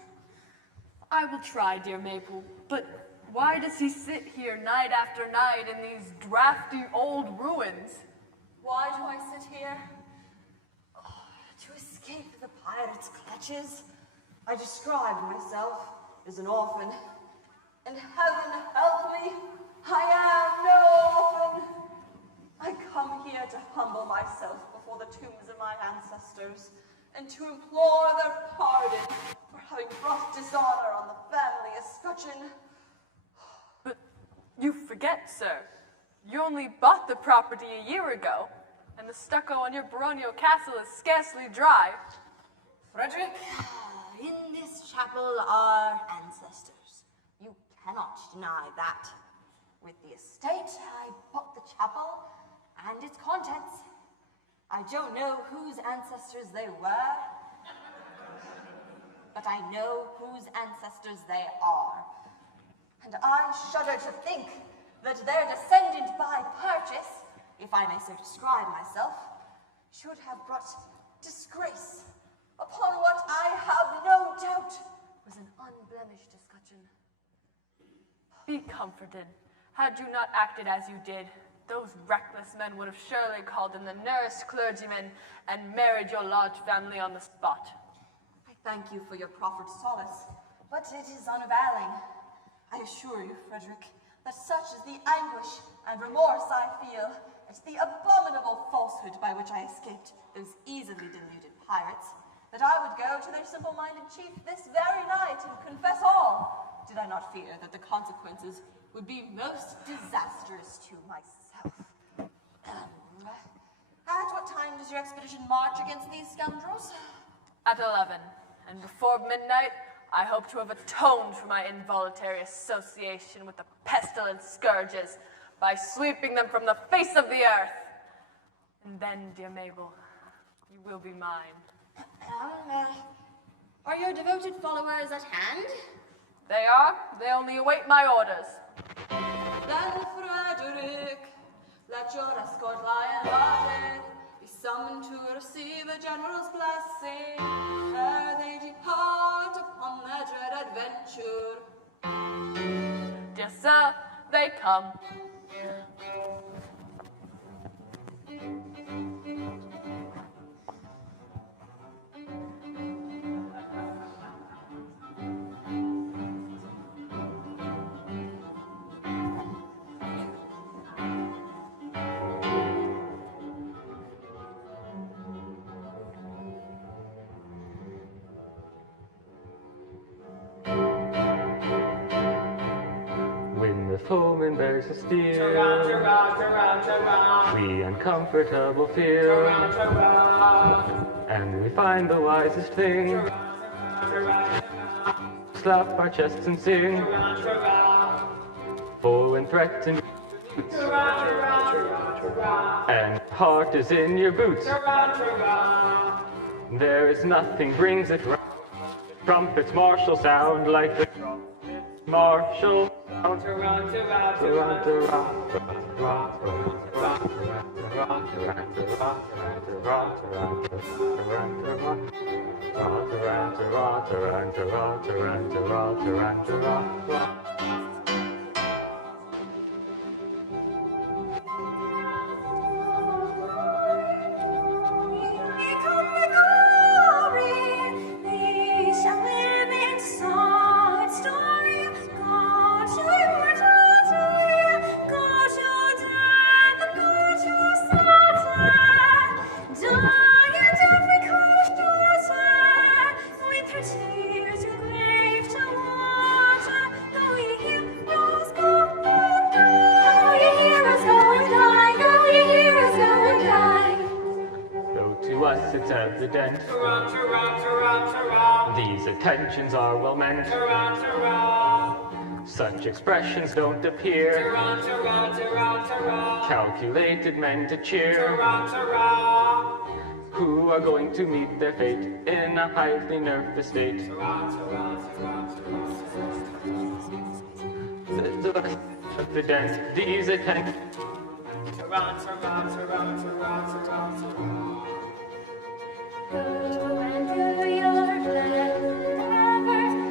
I will try, dear Maple, but why does he sit here night after night in these drafty old ruins? Why do I sit here? Oh, to escape the pirates' clutches. I described myself as an orphan. And heaven help me, I am no orphan. I come here to humble myself before the tombs of my ancestors and to implore their pardon for having brought dishonor on the family escutcheon. But you forget, sir. You only bought the property a year ago, and the stucco on your baronial castle is scarcely dry. Frederick, in this chapel are ancestors. You cannot deny that. With the estate, I bought the chapel and its contents. I don't know whose ancestors they were, but I know whose ancestors they are. And I shudder to think that their descendant by purchase, if I may so describe myself, should have brought disgrace upon what I have no doubt was an unblemished escutcheon. Be comforted. Had you not acted as you did, those reckless men would have surely called in the nearest clergyman and married your large family on the spot. I thank you for your proffered solace, but it is unavailing. I assure you, Frederick, that such is the anguish and remorse I feel at the abominable falsehood by which I escaped those easily deluded pirates, that I would go to their simple-minded chief this very night and confess all, did I not fear that the consequences would be most disastrous to myself. At what time does your expedition march against these scoundrels? At 11, and before midnight, I hope to have atoned for my involuntary association with the pestilent scourges by sweeping them from the face of the earth. And then, dear Mabel, you will be mine. Are your devoted followers at hand? They are. They only await my orders. Then, Frederick, let your escort lie unguarded, be summoned to receive a general's blessing, ere they depart upon their dread adventure. Dear sir, they come. Foeman bears a steel, we uncomfortable feel, and we find the wisest thing, slap our chests and sing, foe and threaten, and heart is in your boots, there is nothing brings it round, trumpets martial sound like the martial it's evident these attentions are well meant. Such expressions don't appear calculated men to cheer, who are going to meet their fate in a highly nervous state. Evident these attentions Go and do your endeavor,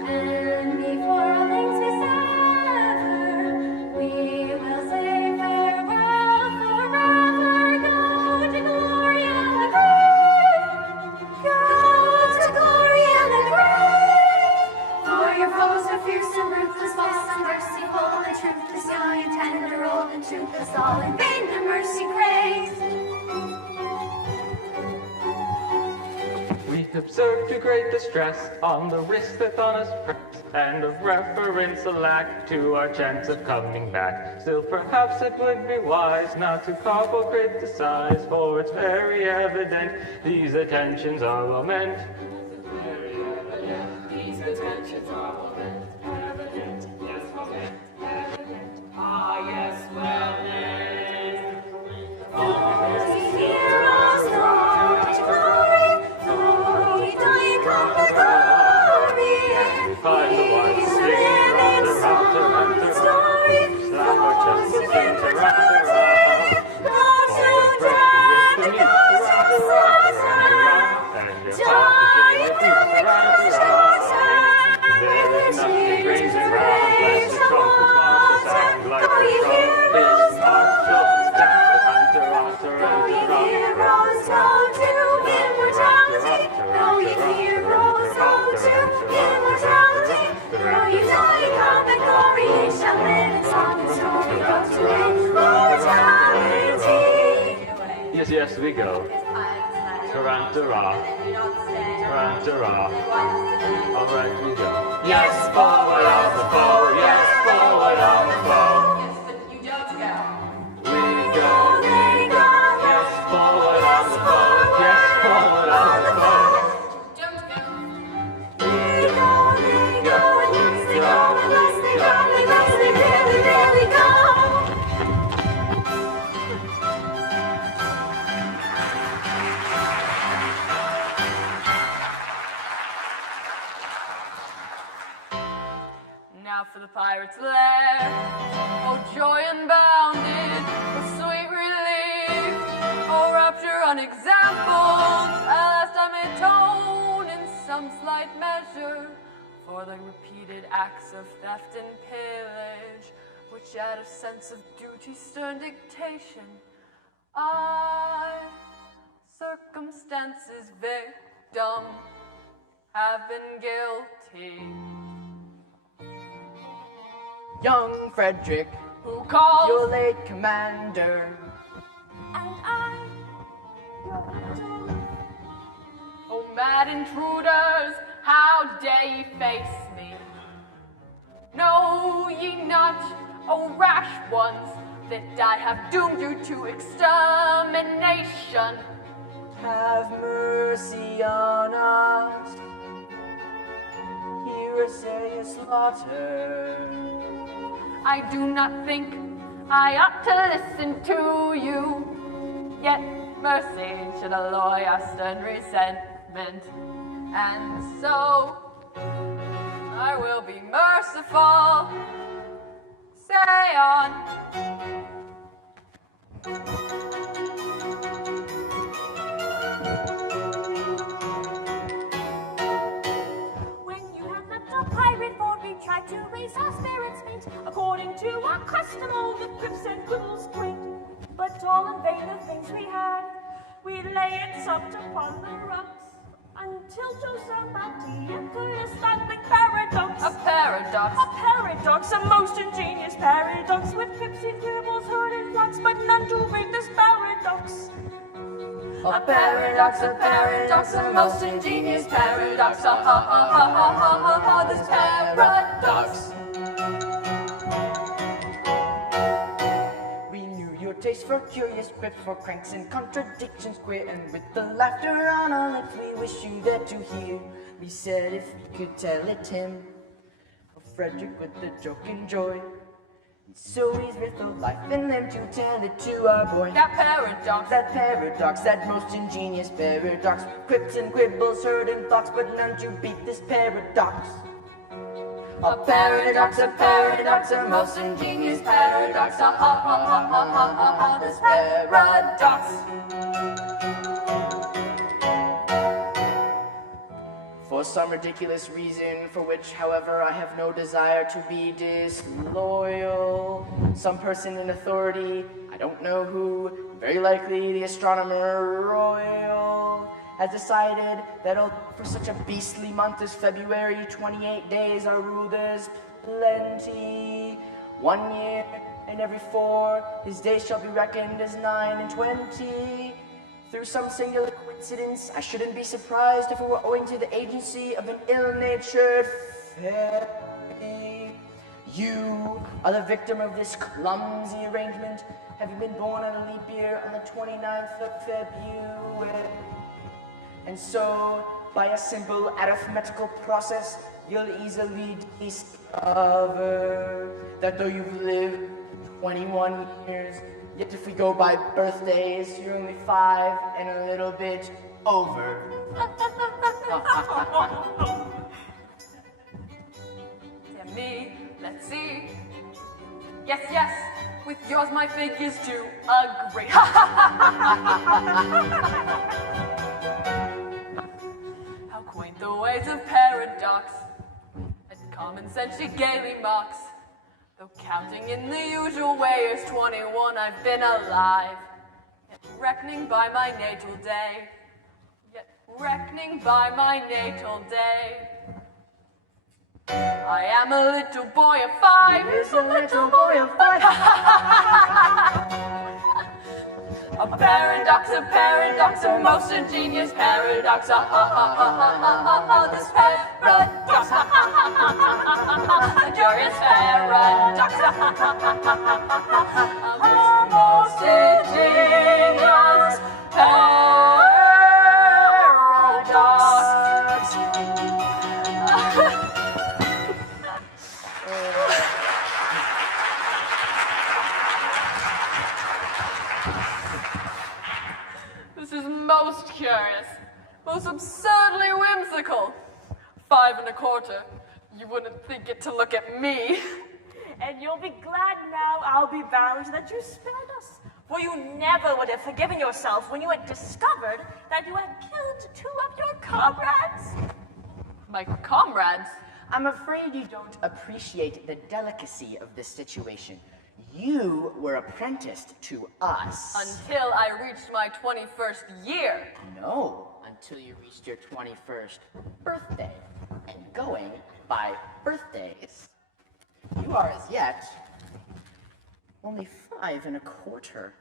and before all things we sever, we will say farewell forever. Go to glory and the grave. Go to glory and the grave. For your foes are fierce and ruthless, false and merciful, and truthless, young and tender, old and toothless, all in vain the mercy craves. We observed to great distress on the wrist that on us press, and of reference a lack to our chance of coming back. Still, perhaps it would be wise not to carp or criticize, for it's very evident these attentions are well meant. These attentions are well meant. Evident, yes, well meant. Evident, ah, yes, well meant. Heroes go to glory, glory, dying come to glory. He's a living song and story, those who give mortality, those who die, and those who slaughter, dying from the slaughter, with the tears of rage and water. Go ye heroes, go ye heroes, go to immortality. Go ye heroes, go to immortality. Go ye dying come in glory, ye shall live in song and story. Go to immortality. Yes, yes, we go. Tarantara. Tarantara. All right, we go. Yes, forward on the foe. Yes, forward on the foe. Yes, but you don't go. We go. Yes, forward on the foe. Yes, forward on the foe. Don't go. They go, and yes, they go, unless they go, unless they really, really go. Now for the pirate's lair. Oh, joy unbounded, oh, sweet relief. Oh, rapture unexampled. At last I may atone in some slight measure for the repeated acts of theft and pillage, which out of sense of duty, stern dictation, I, circumstances victim, have been guilty. Young Frederick, Who calls? your late commander, And I, your little Oh, mad intruders, how dare ye face me? Know ye not, O rash ones, that I have doomed you to extermination? have mercy on us. Hear us say a slaughter. I do not think I ought to listen to you. Yet mercy should alloy our stern resentment. And so I will be merciful. Say on. When you had left our pirate fort, we tried to raise our spirits faint. According to our custom, all the quips and quibbles quaint. But all in vain the things we had, we lay and supped upon the rocks. Until Joseph Matty occurred a startling paradox. A paradox. A paradox, a most ingenious paradox, with quips and quibbles heard in flocks, but none to read this paradox. A paradox, a most ingenious paradox. Ha ha ha ha ha ha ha ha, this paradox. We knew your taste for curious quips, for cranks and contradictions queer, and with the laughter on our lips, we wish you there to hear. We said if we could tell it him, of Frederick with the joke and joy. So he's with the life in them to tell it to our boy. That paradox. That most ingenious paradox. Quips and quibbles heard in thoughts, but none to beat this paradox. a paradox, a most ingenious paradox, ha ha ha ha ha ha ha ha, this paradox. For some ridiculous reason, for which, however, I have no desire to be disloyal, some person in authority, I don't know who, very likely the astronomer royal, has decided that for such a beastly month as February, 28 days are ruled as plenty. 1 year in every 4, his days shall be reckoned as 9 and 20. Through some singular coincidence, I shouldn't be surprised if it were owing to the agency of an ill-natured fairy. You are the victim of this clumsy arrangement. Have you been born on a leap year on the 29th of February? And so, by a simple arithmetical process, you'll easily discover that though you've lived 21 years, yet if we go by birthdays, you're only 5 and a little bit over. Yeah, me, let's see. Yes, yes, with yours my figures do agree. How quaint the ways of paradox, and common sense she gaily mocks. Though counting in the usual way is 21, I've been alive. Yet reckoning by my natal day, I am a little boy of 5. He's a little boy of 5. A paradox, a most ingenious paradox. Ah, ah, ah, ah, ah, ah, ah, this paradox. Ah, ah, ah, ah, ah, a curious paradox. Ah, ah, ah, ah, ah, a most ingenious paradox. This is most curious, most absurdly whimsical. 5 1/4. You wouldn't think it to look at me. And you'll be glad now, I'll be bound, that you spared us. For you never would have forgiven yourself when you had discovered that you had killed 2 of your comrades. My comrades? I'm afraid you don't appreciate the delicacy of this situation. You were apprenticed to us. Until I reached my 21st year. No, until you reached your 21st birthday. And going by birthdays, you are as yet only 5 1/4.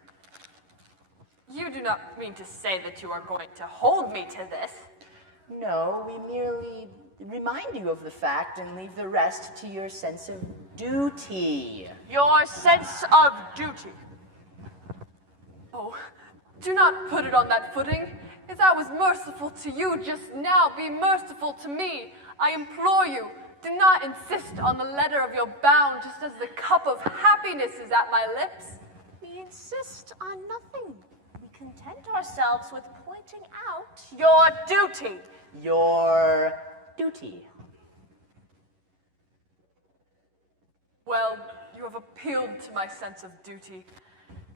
You do not mean to say that you are going to hold me to this? No, we merely remind you of the fact and leave the rest to your sense of duty. Your sense of duty. Oh, do not put it on that footing. As I was merciful to you just now, be merciful to me. I implore you, do not insist on the letter of your bound just as the cup of happiness is at my lips. We insist on nothing. We content ourselves with pointing out your duty. Your duty. Well, you have appealed to my sense of duty,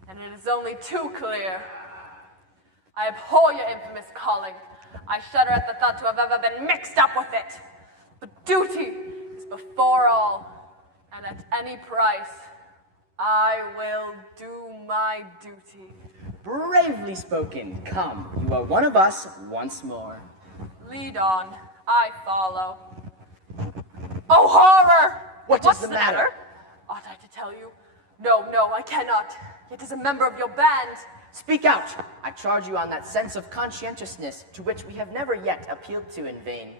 and it is only too clear. I abhor your infamous calling. I shudder at the thought to have ever been mixed up with it. But duty is before all, and at any price, I will do my duty. Bravely spoken. Come, you are one of us once more. Lead on, I follow. Oh, horror! What's the matter? Ought I to tell you? No, I cannot. Yet as a member of your band. Speak out. I charge you on that sense of conscientiousness to which we have never yet appealed to in vain.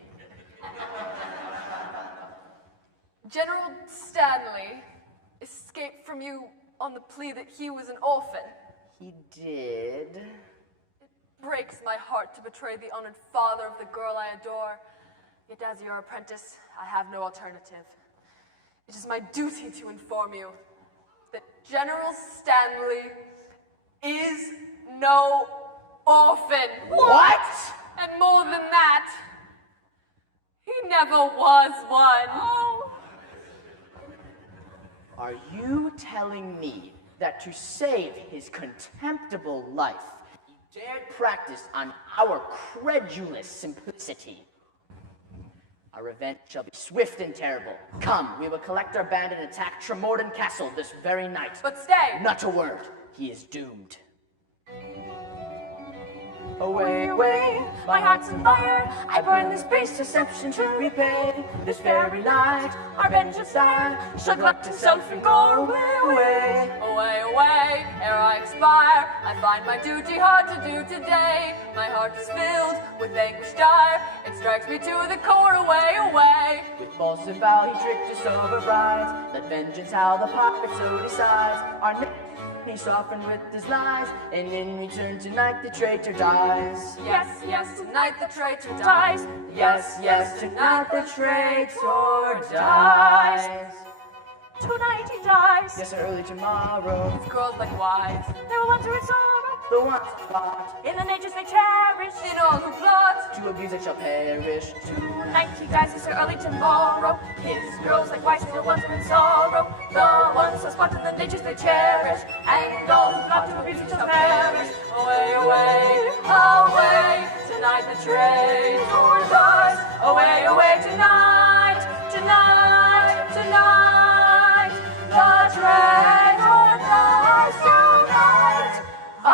General Stanley escaped from you on the plea that he was an orphan. He did. It breaks my heart to betray the honored father of the girl I adore. Yet as your apprentice, I have no alternative. It is my duty to inform you that General Stanley is no orphan. What? And more than that, he never was one. Oh, Are you telling me that to save his contemptible life, you dared practice on our credulous simplicity? Our revenge shall be swift and terrible. Come, we will collect our band and attack Tremorden Castle this very night. But stay! Not a word. He is doomed. Away, away, my heart's on fire. I burn this base deception to repay. This very night, our vengeance die. Shall collect itself and go away, away. Away, away, ere I expire, I find my duty hard to do today. My heart is filled with anguish dire. It strikes me to the core, away, away. With false and foul he tricked us over brides. Let vengeance howl, the pirate so decides. Our he softened with his lies, and in return tonight the traitor dies. Yes, yes, tonight the traitor dies. Yes, yes, tonight the traitor dies. Tonight he dies. Yes, early tomorrow. His girls like wives. They were once with sorrow. The ones who fought In the natures they cherish. In all who plot to abuse it shall perish. Tonight he dies, this early tomorrow. His girls like wives, the ones with sorrow. The ones who spot in the natures they cherish. And all who plot to abuse it shall perish. away, away, away. Tonight the traitor dies. Away, away, tonight, tonight, tonight. The traitor dies tonight. Away.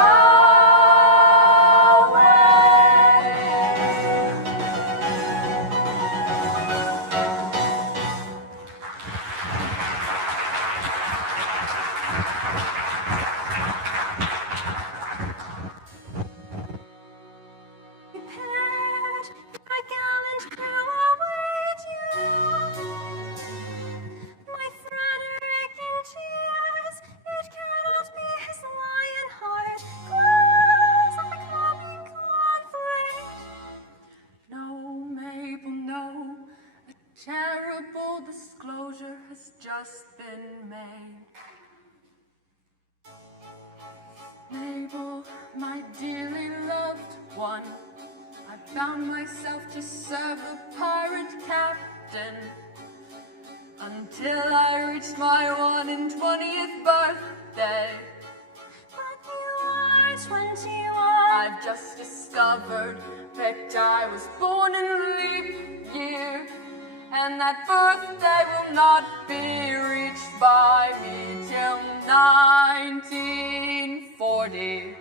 Terrible disclosure has just been made. Mabel, my dearly loved one, I bound myself to serve the pirate captain until I reached my 1 and 20th birthday. But you are 21. I've just discovered that I was born in leap year, and that birthday will not be reached by me till 1940.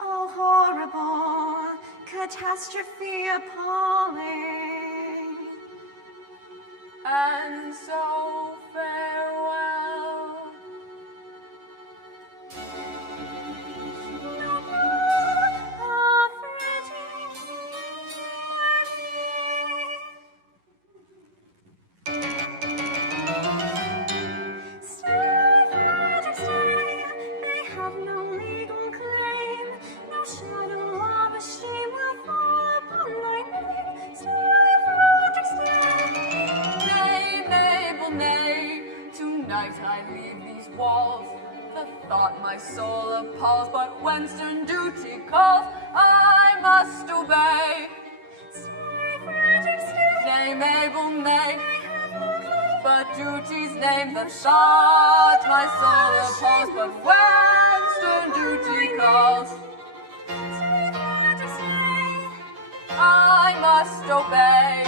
Oh, horrible, catastrophe appalling. And so farewell. I leave these walls. The thought my soul appalls, but when stern duty calls, I must obey. Nay, Mabel, nay, but duty's name, the thought my soul appalls, but when stern duty calls, I must obey.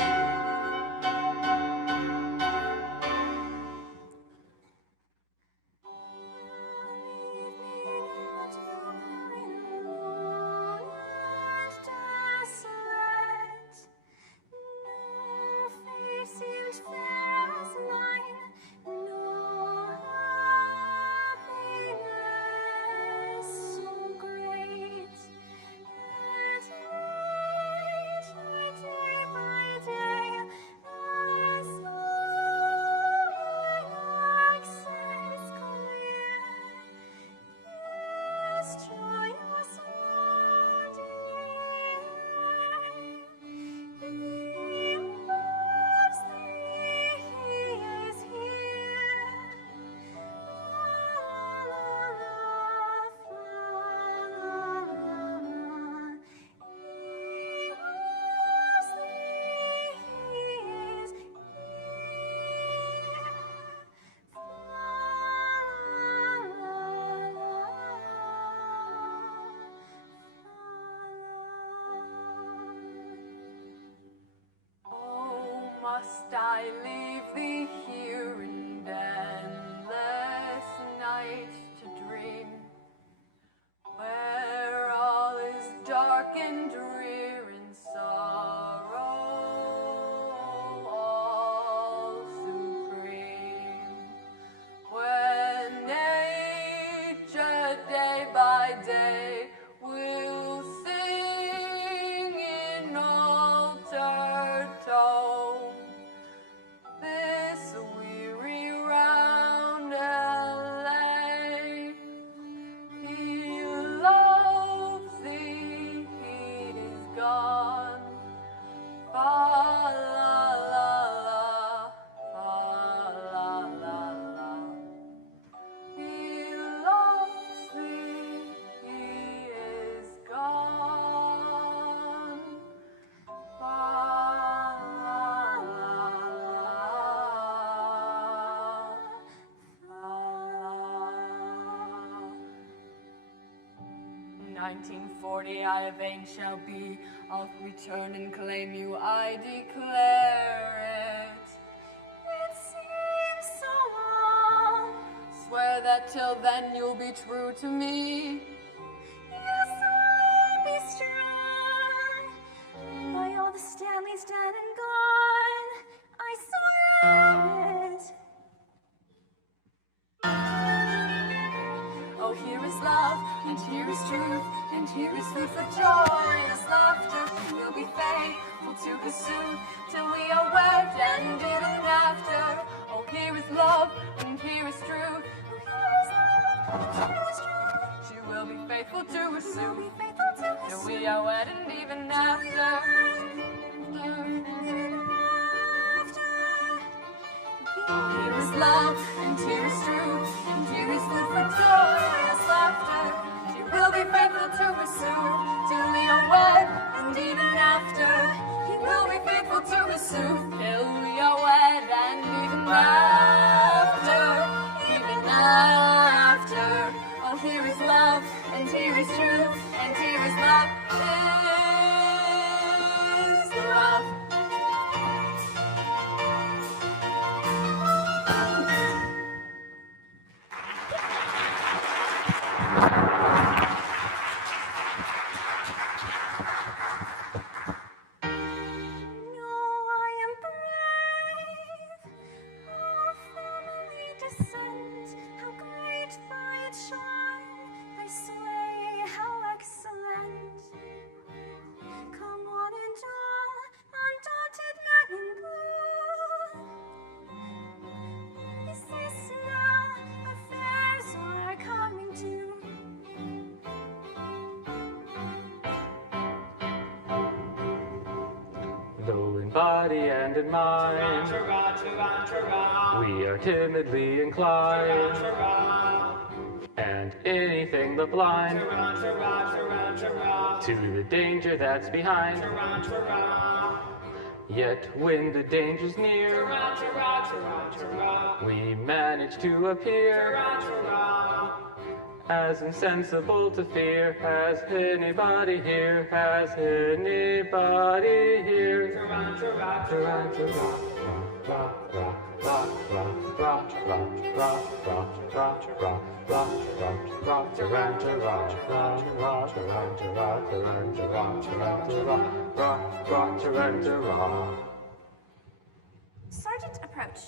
Day by day I leave thee here in endless night to dream, where all is dark and drear and sorrow all supreme, when nature day by day will sing in altered tone this weary roundelay. He loves thee, he is gone. Fa la la la, fa la la la. He loves thee, he is gone. Fa la la la, fa la. 1940 I a vain shall be. I'll return and claim you, I declare it. It seems so long. Swear that till then you'll be true to me. Yes, I'll be strong. By all the Stanleys dead and gone, I swear it. Oh, here is love, and here is truth, and here is food for joyous laughter. We'll be faithful to pursue till we are wed and even after. Oh, here is love, and here is truth. She will be faithful to pursue till we are wed and even after. Here is love, and here is truth, and here is food for joyous laughter. She will be faithful to pursue till we are wed, and even after. He will be faithful to pursue till we are wed, and even after, even after. Oh, here is love, and here is truth, and here is love, is love. Though in body and in mind we are timidly inclined, and anything but blind to the danger that's behind. Yet when the danger's near, we manage to appear as insensible to fear as anybody here, as anybody here. Sergeant, approach.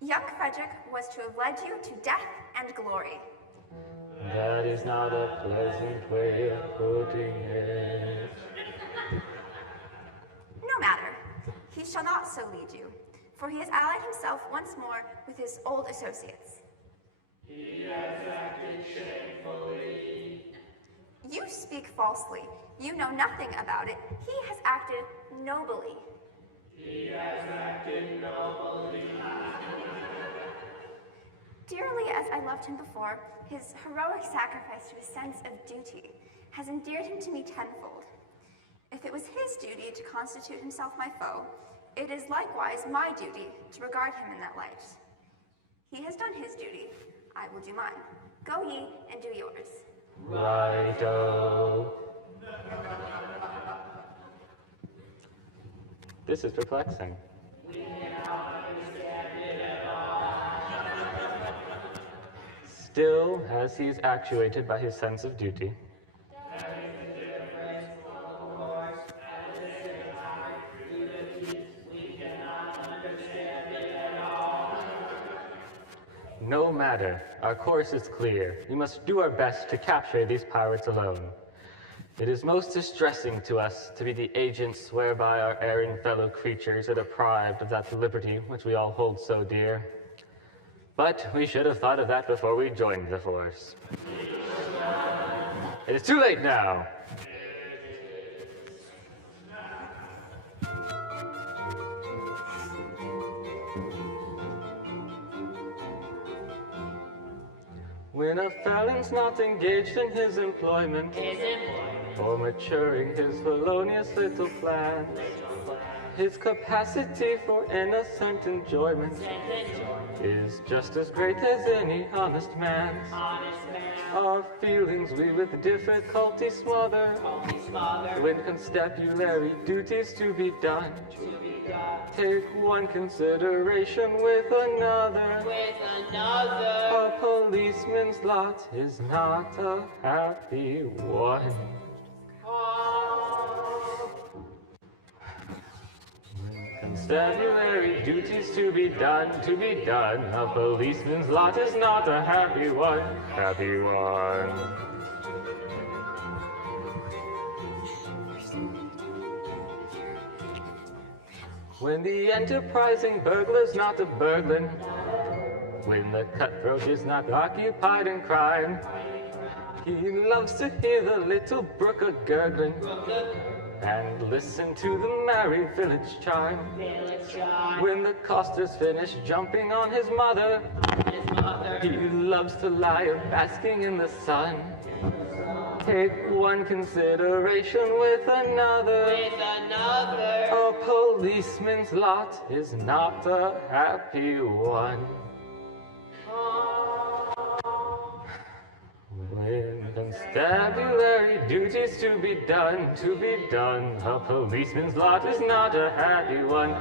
Young Frederick was to have led you to death and glory. That is not a pleasant way of putting it. No matter. He shall not so lead you, for he has allied himself once more with his old associates. He has acted shamefully. You speak falsely. You know nothing about it. He has acted nobly. He has acted nobly. Dearly as I loved him before, his heroic sacrifice to his sense of duty has endeared him to me tenfold. If it was his duty to constitute himself my foe, it is likewise my duty to regard him in that light. He has done his duty, I will do mine. Go ye and do yours. Righto. This is perplexing. Still, as he is actuated by his sense of duty, no matter, our course is clear. We must do our best to capture these pirates alone. It is most distressing to us to be the agents whereby our erring fellow creatures are deprived of that liberty which we all hold so dear. But we should have thought of that before we joined the force. It is too late now. When a felon's not engaged in his employment, or maturing his felonious little plans, his capacity for innocent enjoyment is just as great as any honest man's. Our feelings we with difficulty smother, when constabulary duties to be done. Take one consideration with another. A policeman's lot is not a happy one. Constabulary duties to be done. A policeman's lot is not a happy one. When the enterprising burglar's not a burglar, when the cutthroat is not occupied in crime, he loves to hear the little brook a-gurgling and listen to the merry village chime. When the coster's finished jumping on his mother, he loves to lie basking in the sun. Take one consideration with another. A policeman's lot is not a happy one. When constabulary duties to be done, a policeman's lot is not a happy one.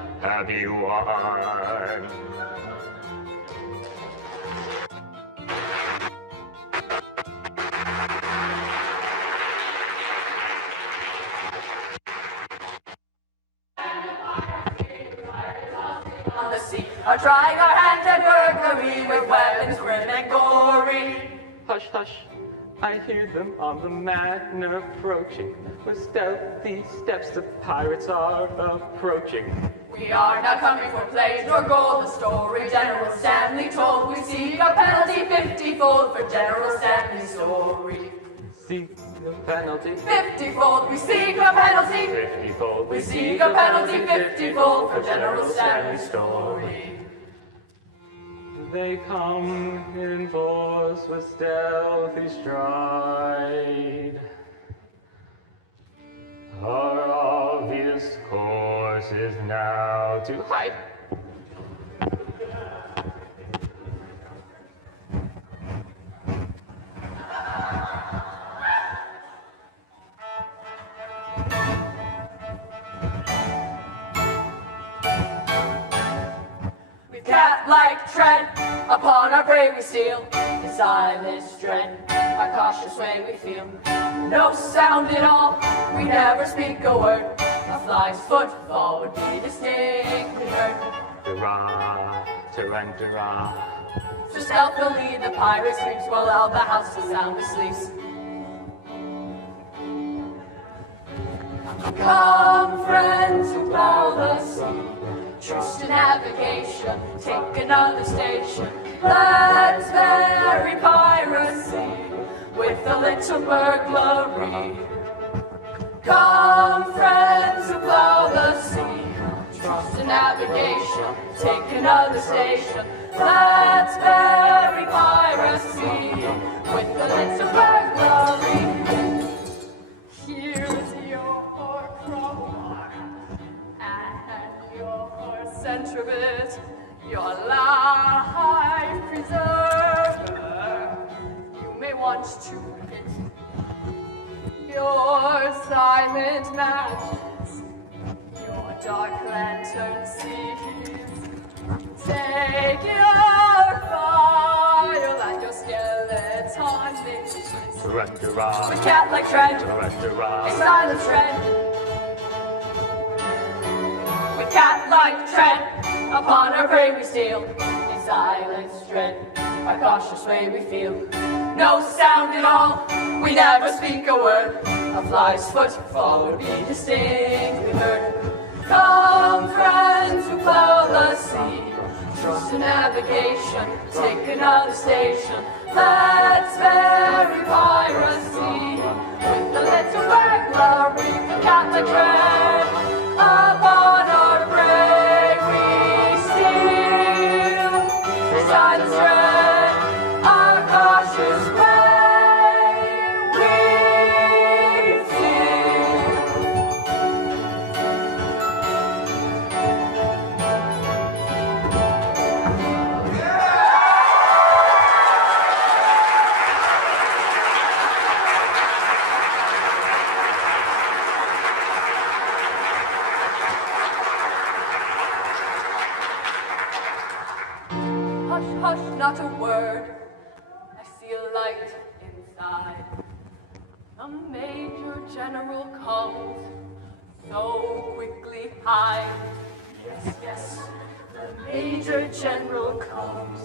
On the sea, are trying our hands at burglary with weapons grim and gory. Hush, hush, I hear them on the Magna approaching. With stealthy steps the pirates are approaching. We are not coming for plays nor gold. The story General Stanley told. We seek a penalty 50-fold for General Stanley's story. Seek a penalty 50-fold. We seek a penalty 50-fold. We seek a penalty 50-fold for General Stanley's story. They come in force with stealthy stride. Our obvious course is now to hide. With cat-like tread upon our prey we steal. In silence dread, our cautious way we feel. No sound at all, we never speak a word. A fly's footfall would be distinctly heard. Hurrah, tarantara. So stealthily the pirate sleeps while all the house is soundly sleeps. Come, friends who plow the sea, truce to navigation, take another station. Let's vary piracy with a little burglary. Come, friends who plow the sea, truce to navigation, take another station. Let's vary piracy with a little burglary. Here's your crowbar and your center bit, your life preserver. You may want to hit your silent matches, your dark lantern sees. Take your file and your skeleton mix. With cat-like tread, a silent tread. With cat-like tread, upon our prey we steal. In silence tread, our cautious way we feel. No sound at all, we never speak a word. A fly's foot fall would be distinctly heard. Come, friends who plow the sea, trust to navigation, take another station. Let's bury piracy with a little burglary from cat-like tread. Upon our prey we steal. Silence tread, our cautious way we feel. Hush, hush, not a word. I feel light inside. The Major General comes, so quickly hide. Yes, yes, the Major General comes.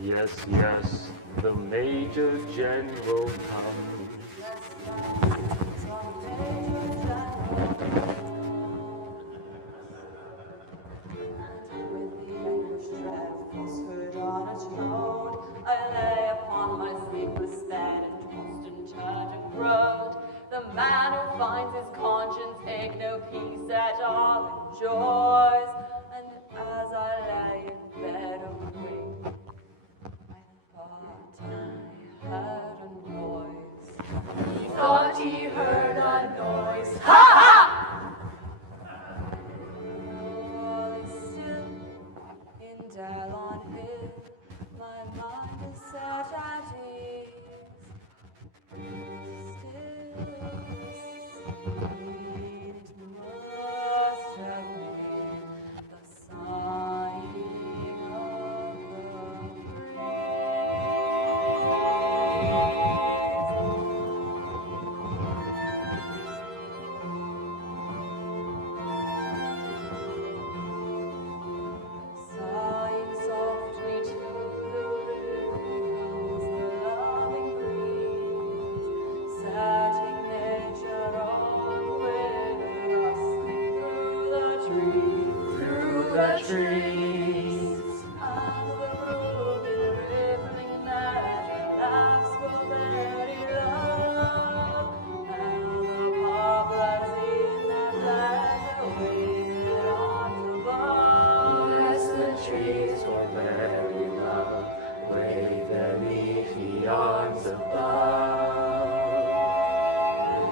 Yes, yes, the Major General comes. I lay upon my sleepless bed and tossed and turned and groaned. The man who finds his conscience ache no peace at all enjoys. And as I lay in bed awake, I thought I heard a noise. He thought he heard a noise. Ha ha! All is still in Dallon Hill. My mind is set at ease. Still it must have been the sighing of the sighing softly to the winds, the loving breeze, setting nature on with rustling through the trees. And the brook in rippling measure laughs for very love. And the poplars in their pleasure wave their arms above. Yes, the trees for very love wave their leafy arms above.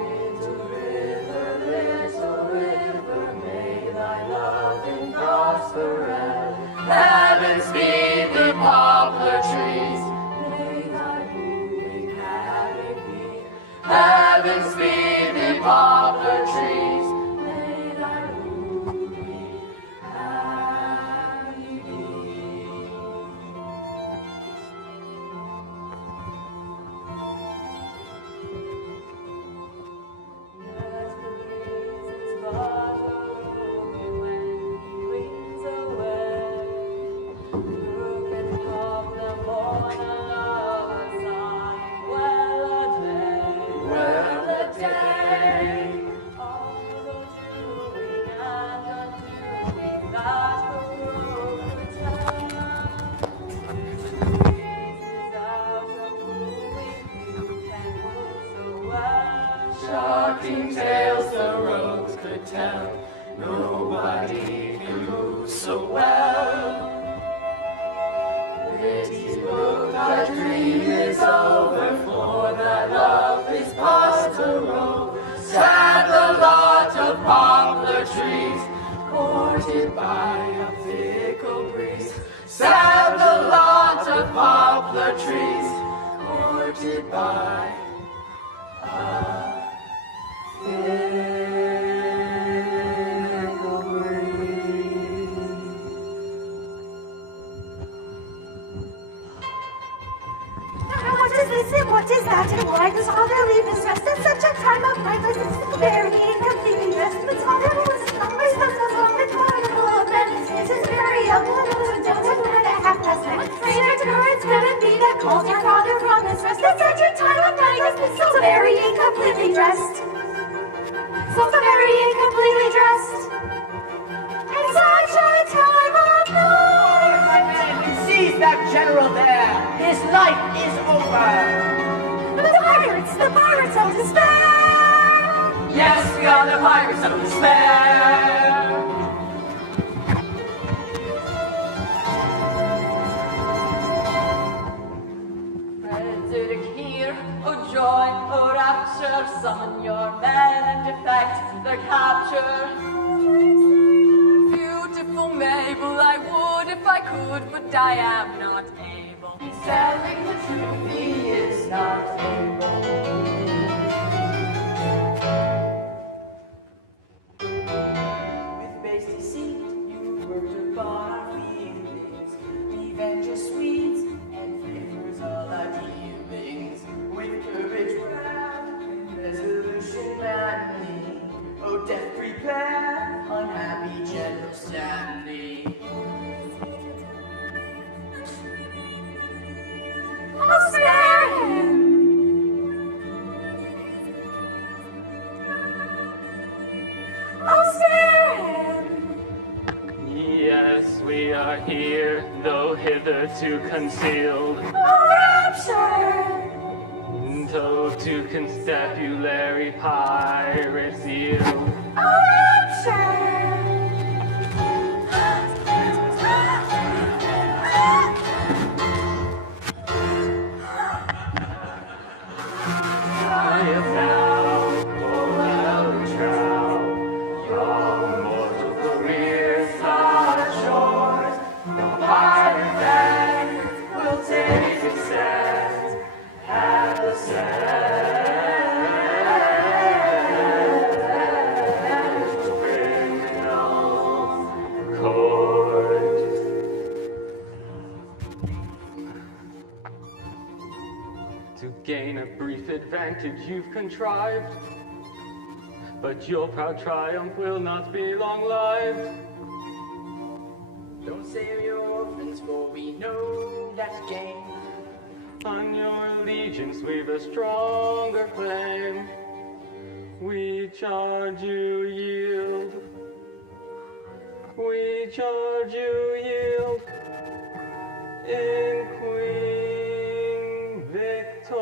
Little river, may thy loving prosper and heavens be the poplar trees. May thy ruling habit be, heavens be the poplar trees. May thy ruling habit be. Yes, the breeze is but a roaming when he wings away. Look and come the morn and sighing well a day. Although doing and undoing that will return. The breeze is out of moving, who can move so well? Shocking tales the roads could tell, nobody can move so well. Pity book, thy dream is over, for thy love is past to roam. Sad the lot of poplar trees, courted by a fickle breeze. Sad the lot of poplar trees, courted by a fickle breeze. is it? What is that? And why does father leave his rest at such a time of night? Like this is very incompletely dressed. But father was numbers that was on the carnival of men. This is very young, and don't have night at 9:30. Later, it's gonna be that calls your father from his rest at such a time of night. Like this is very incompletely dressed. So very incompletely dressed. At such a time of night. Seize that general there! His life is over! The pirates of despair! Yes, we are the pirates of despair! Ready to hear, oh joy, oh rapture, summon your men and effect their capture. Beautiful Mabel, I would if I could, but I am not able. He's telling the truth, he is not able. With base deceit, you worked upon our feelings. Revenge is sweet, and favors all our dealings. With courage grand, and resolution manly. Oh, death prepare, unhappy General Stanley. I'll spare him! I'll spare him! Yes, we are here, though hitherto concealed. Oh, rapture! Told to constabulary pirates yield. Oh, rapture! I am now, oh trow, your mortal careers are short. No pirate then will take its stand at the criminal court. To gain a brief advantage you've contrived, but your proud triumph will not be long-lived. Don't save your orphans, for we know that's gain. On your allegiance we've a stronger claim. We charge you yield. We charge you yield. In Queen Victoria's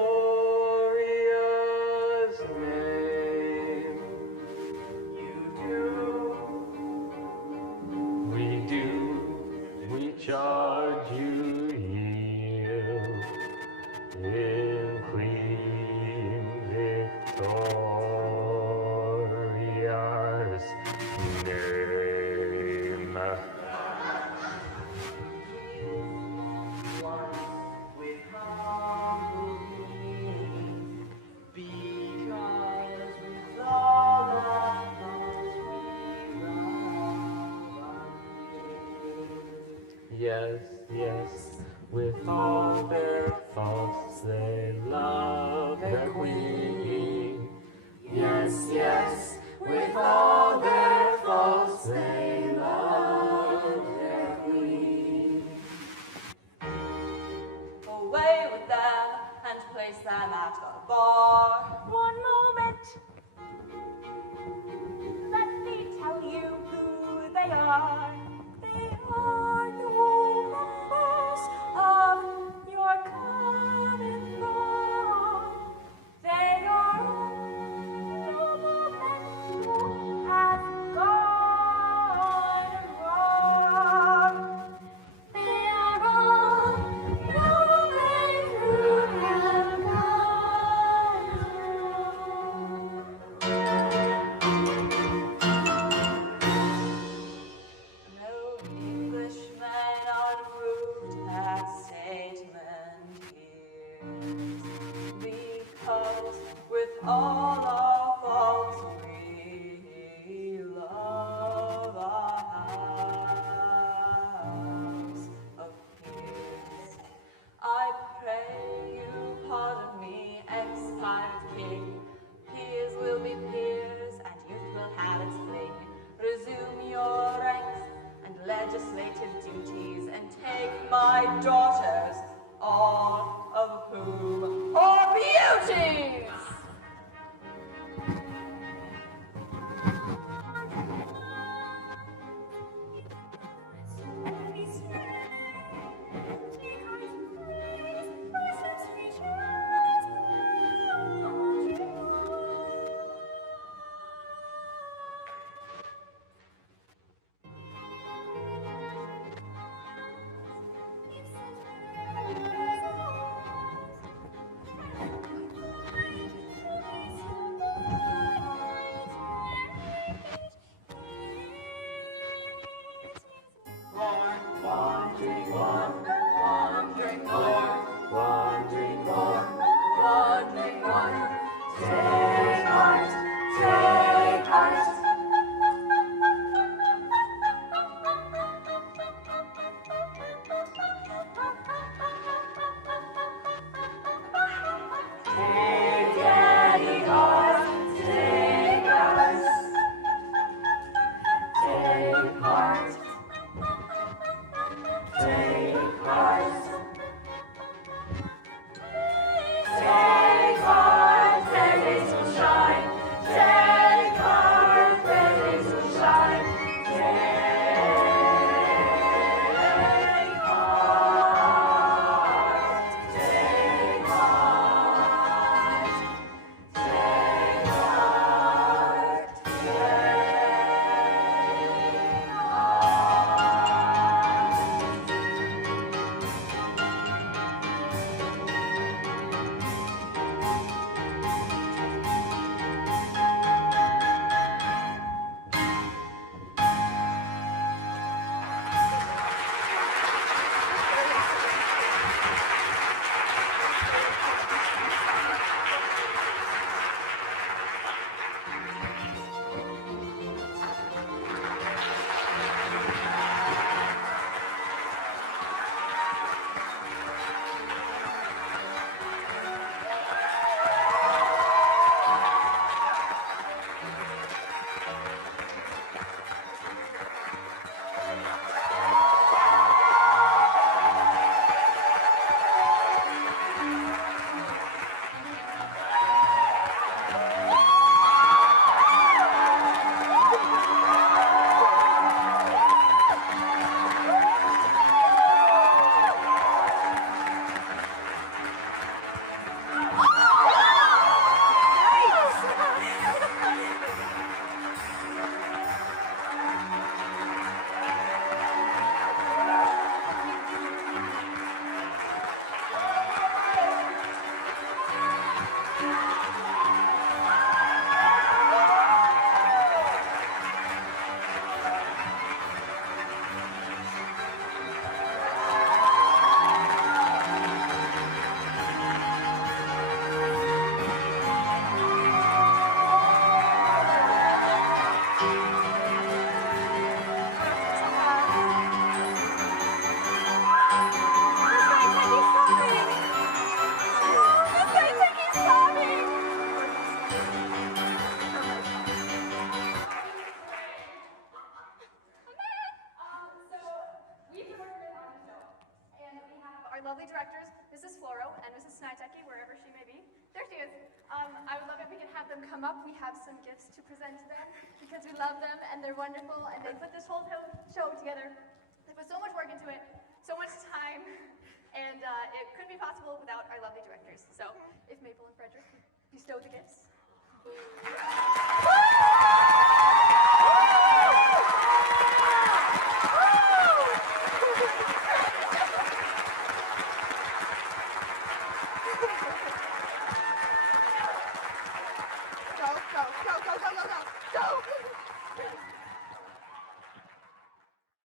name. You do. We charge you yield. In Queen Victoria's name. With humble being, because with all our faults we love. Yes, yes, with all their faults they love their queen. Yes, yes, with all their faults they love their queen. Away with them and place them at the bar. One moment. Let me tell you who they are. They are no members of your common law. They are noblemen who have gone wrong. They are all noblemen who have gone wrong. No Englishmen en route at statement hears, because with all our faults we love our house of peers. I pray you pardon my daughters, all of whom are beauties. Come up, we have some gifts to present to them because we love them and they're wonderful and they put this whole show together. They put so much work into it, so much time, and it couldn't be possible without our lovely directors. So if Maple and Frederick could bestow the gifts.